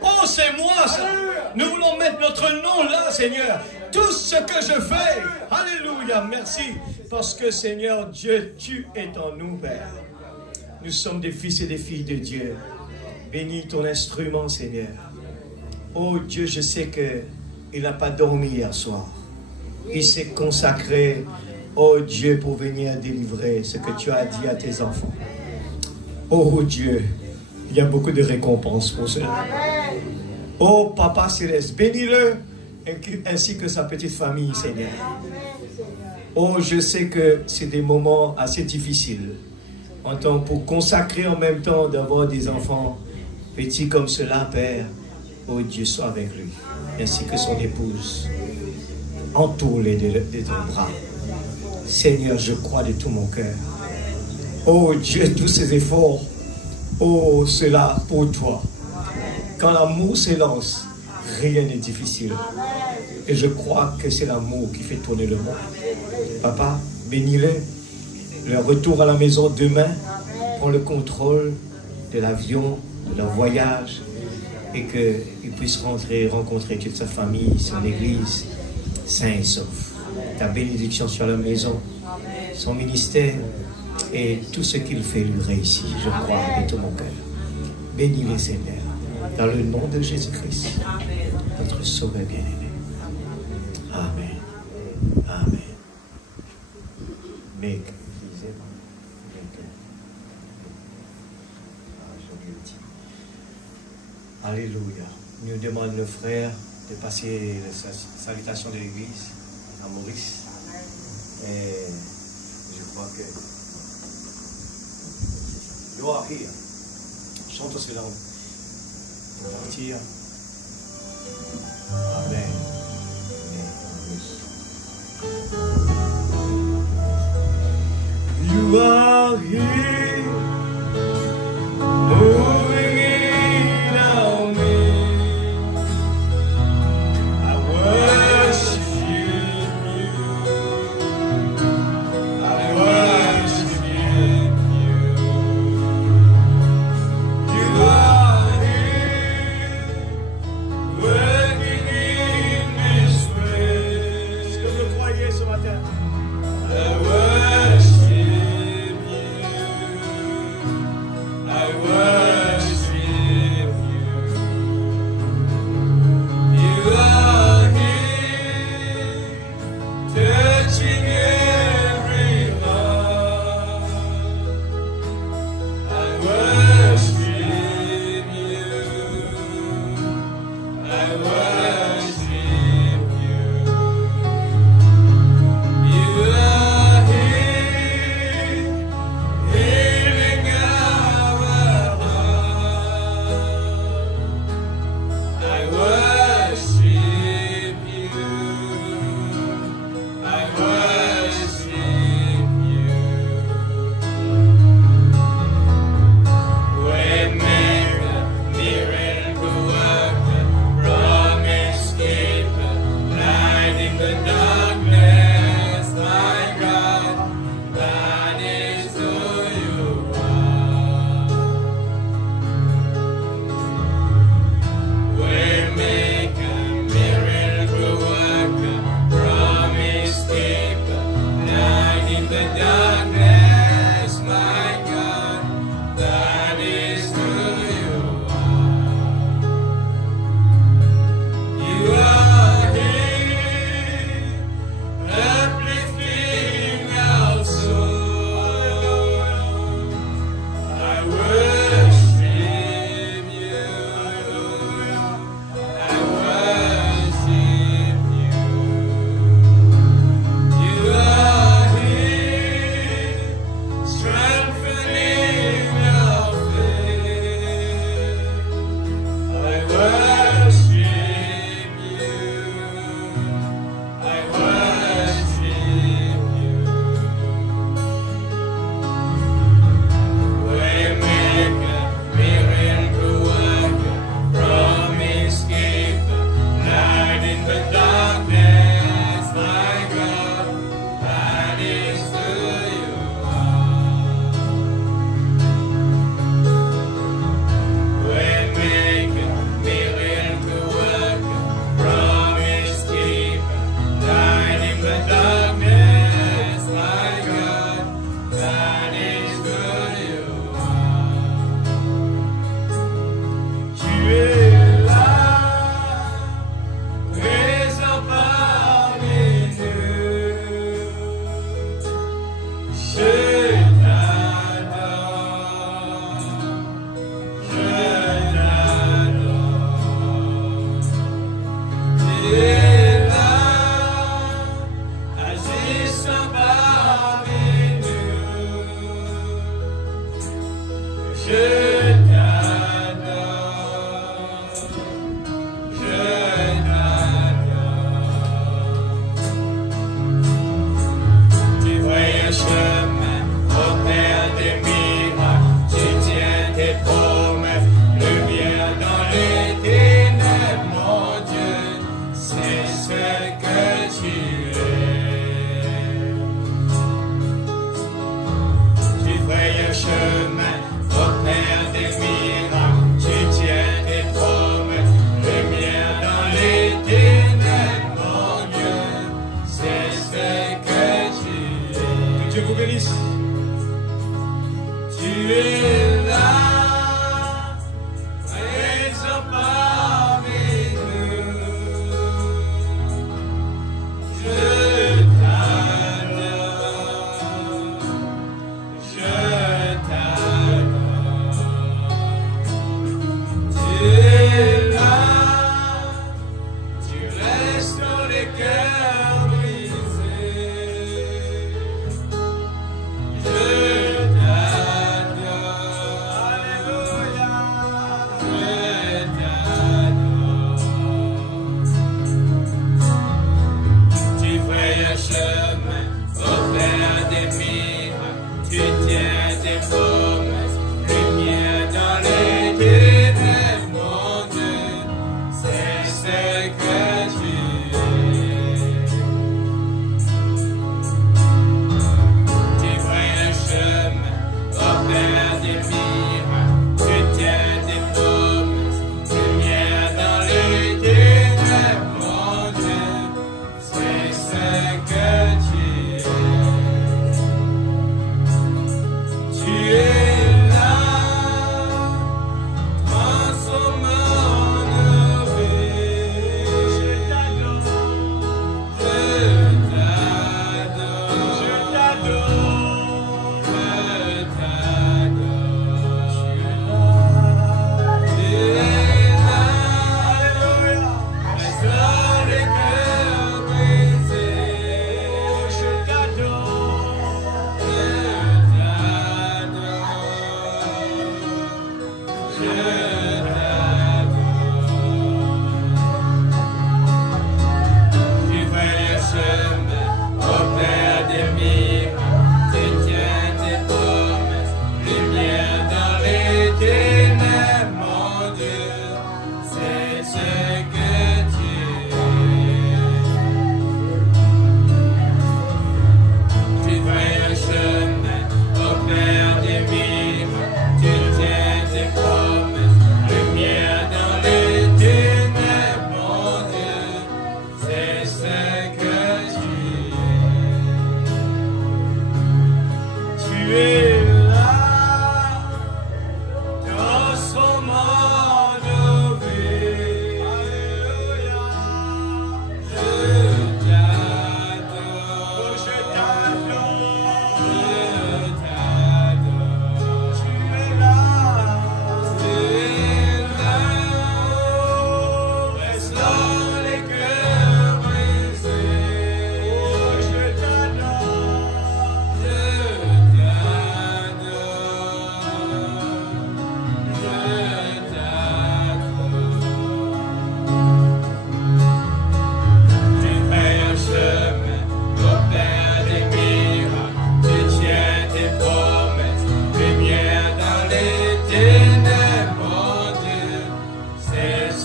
Oh, c'est moi ça. Nous voulons mettre notre nom là, Seigneur. Tout ce que je fais. Alléluia, merci. Parce que, Seigneur Dieu, tu es en nous, Père. Nous sommes des fils et des filles de Dieu. Bénis ton instrument, Seigneur. Oh Dieu, je sais qu'il n'a pas dormi hier soir. Il s'est consacré, oh Dieu, pour venir délivrer ce que tu as dit à tes enfants. Oh Dieu, il y a beaucoup de récompenses pour cela. Oh Papa Céleste, bénis-le ainsi que sa petite famille, Seigneur. Oh, je sais que c'est des moments assez difficiles. En tant pour consacrer en même temps d'avoir des enfants petits comme cela, Père. Oh Dieu, sois avec lui, ainsi que son épouse. Entoure-les de ton bras. Seigneur, je crois de tout mon cœur. Oh Dieu, tous ces efforts, oh, cela pour toi. Quand l'amour s'élance, rien n'est difficile. Et je crois que c'est l'amour qui fait tourner le monde. Papa, bénis-les. Leur retour à la maison demain, prends le contrôle de l'avion, de leur voyage, et qu'ils puissent rentrer, rencontrer toute sa famille, son église, sain et sauf. Ta bénédiction sur la maison, son ministère, et tout ce qu'il fait lui réussit, je crois, de tout mon cœur. Bénis-les, Seigneur, dans le nom de Jésus-Christ, notre Sauveur bien-aimé. Amen. Amen. Mais, alléluia. Nous demandons nos frères de passer la salutation de l'église à Maurice. Et je crois que gloire à rire. Chante cela pour partir. Amen. You are here, moving in on me. I worship you. I worship you. You are here, working in this way. Est-ce que vous croyez ce matin? I worship. I worship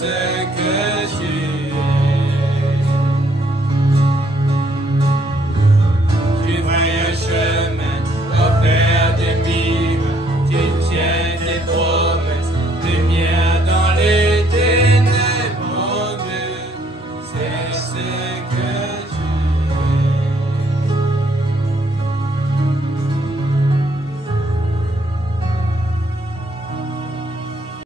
ce que tu es. Tu vois un chemin, offert des miracles, tu tiens tes promesses, lumière dans les ténèbres, mon Dieu, c'est ce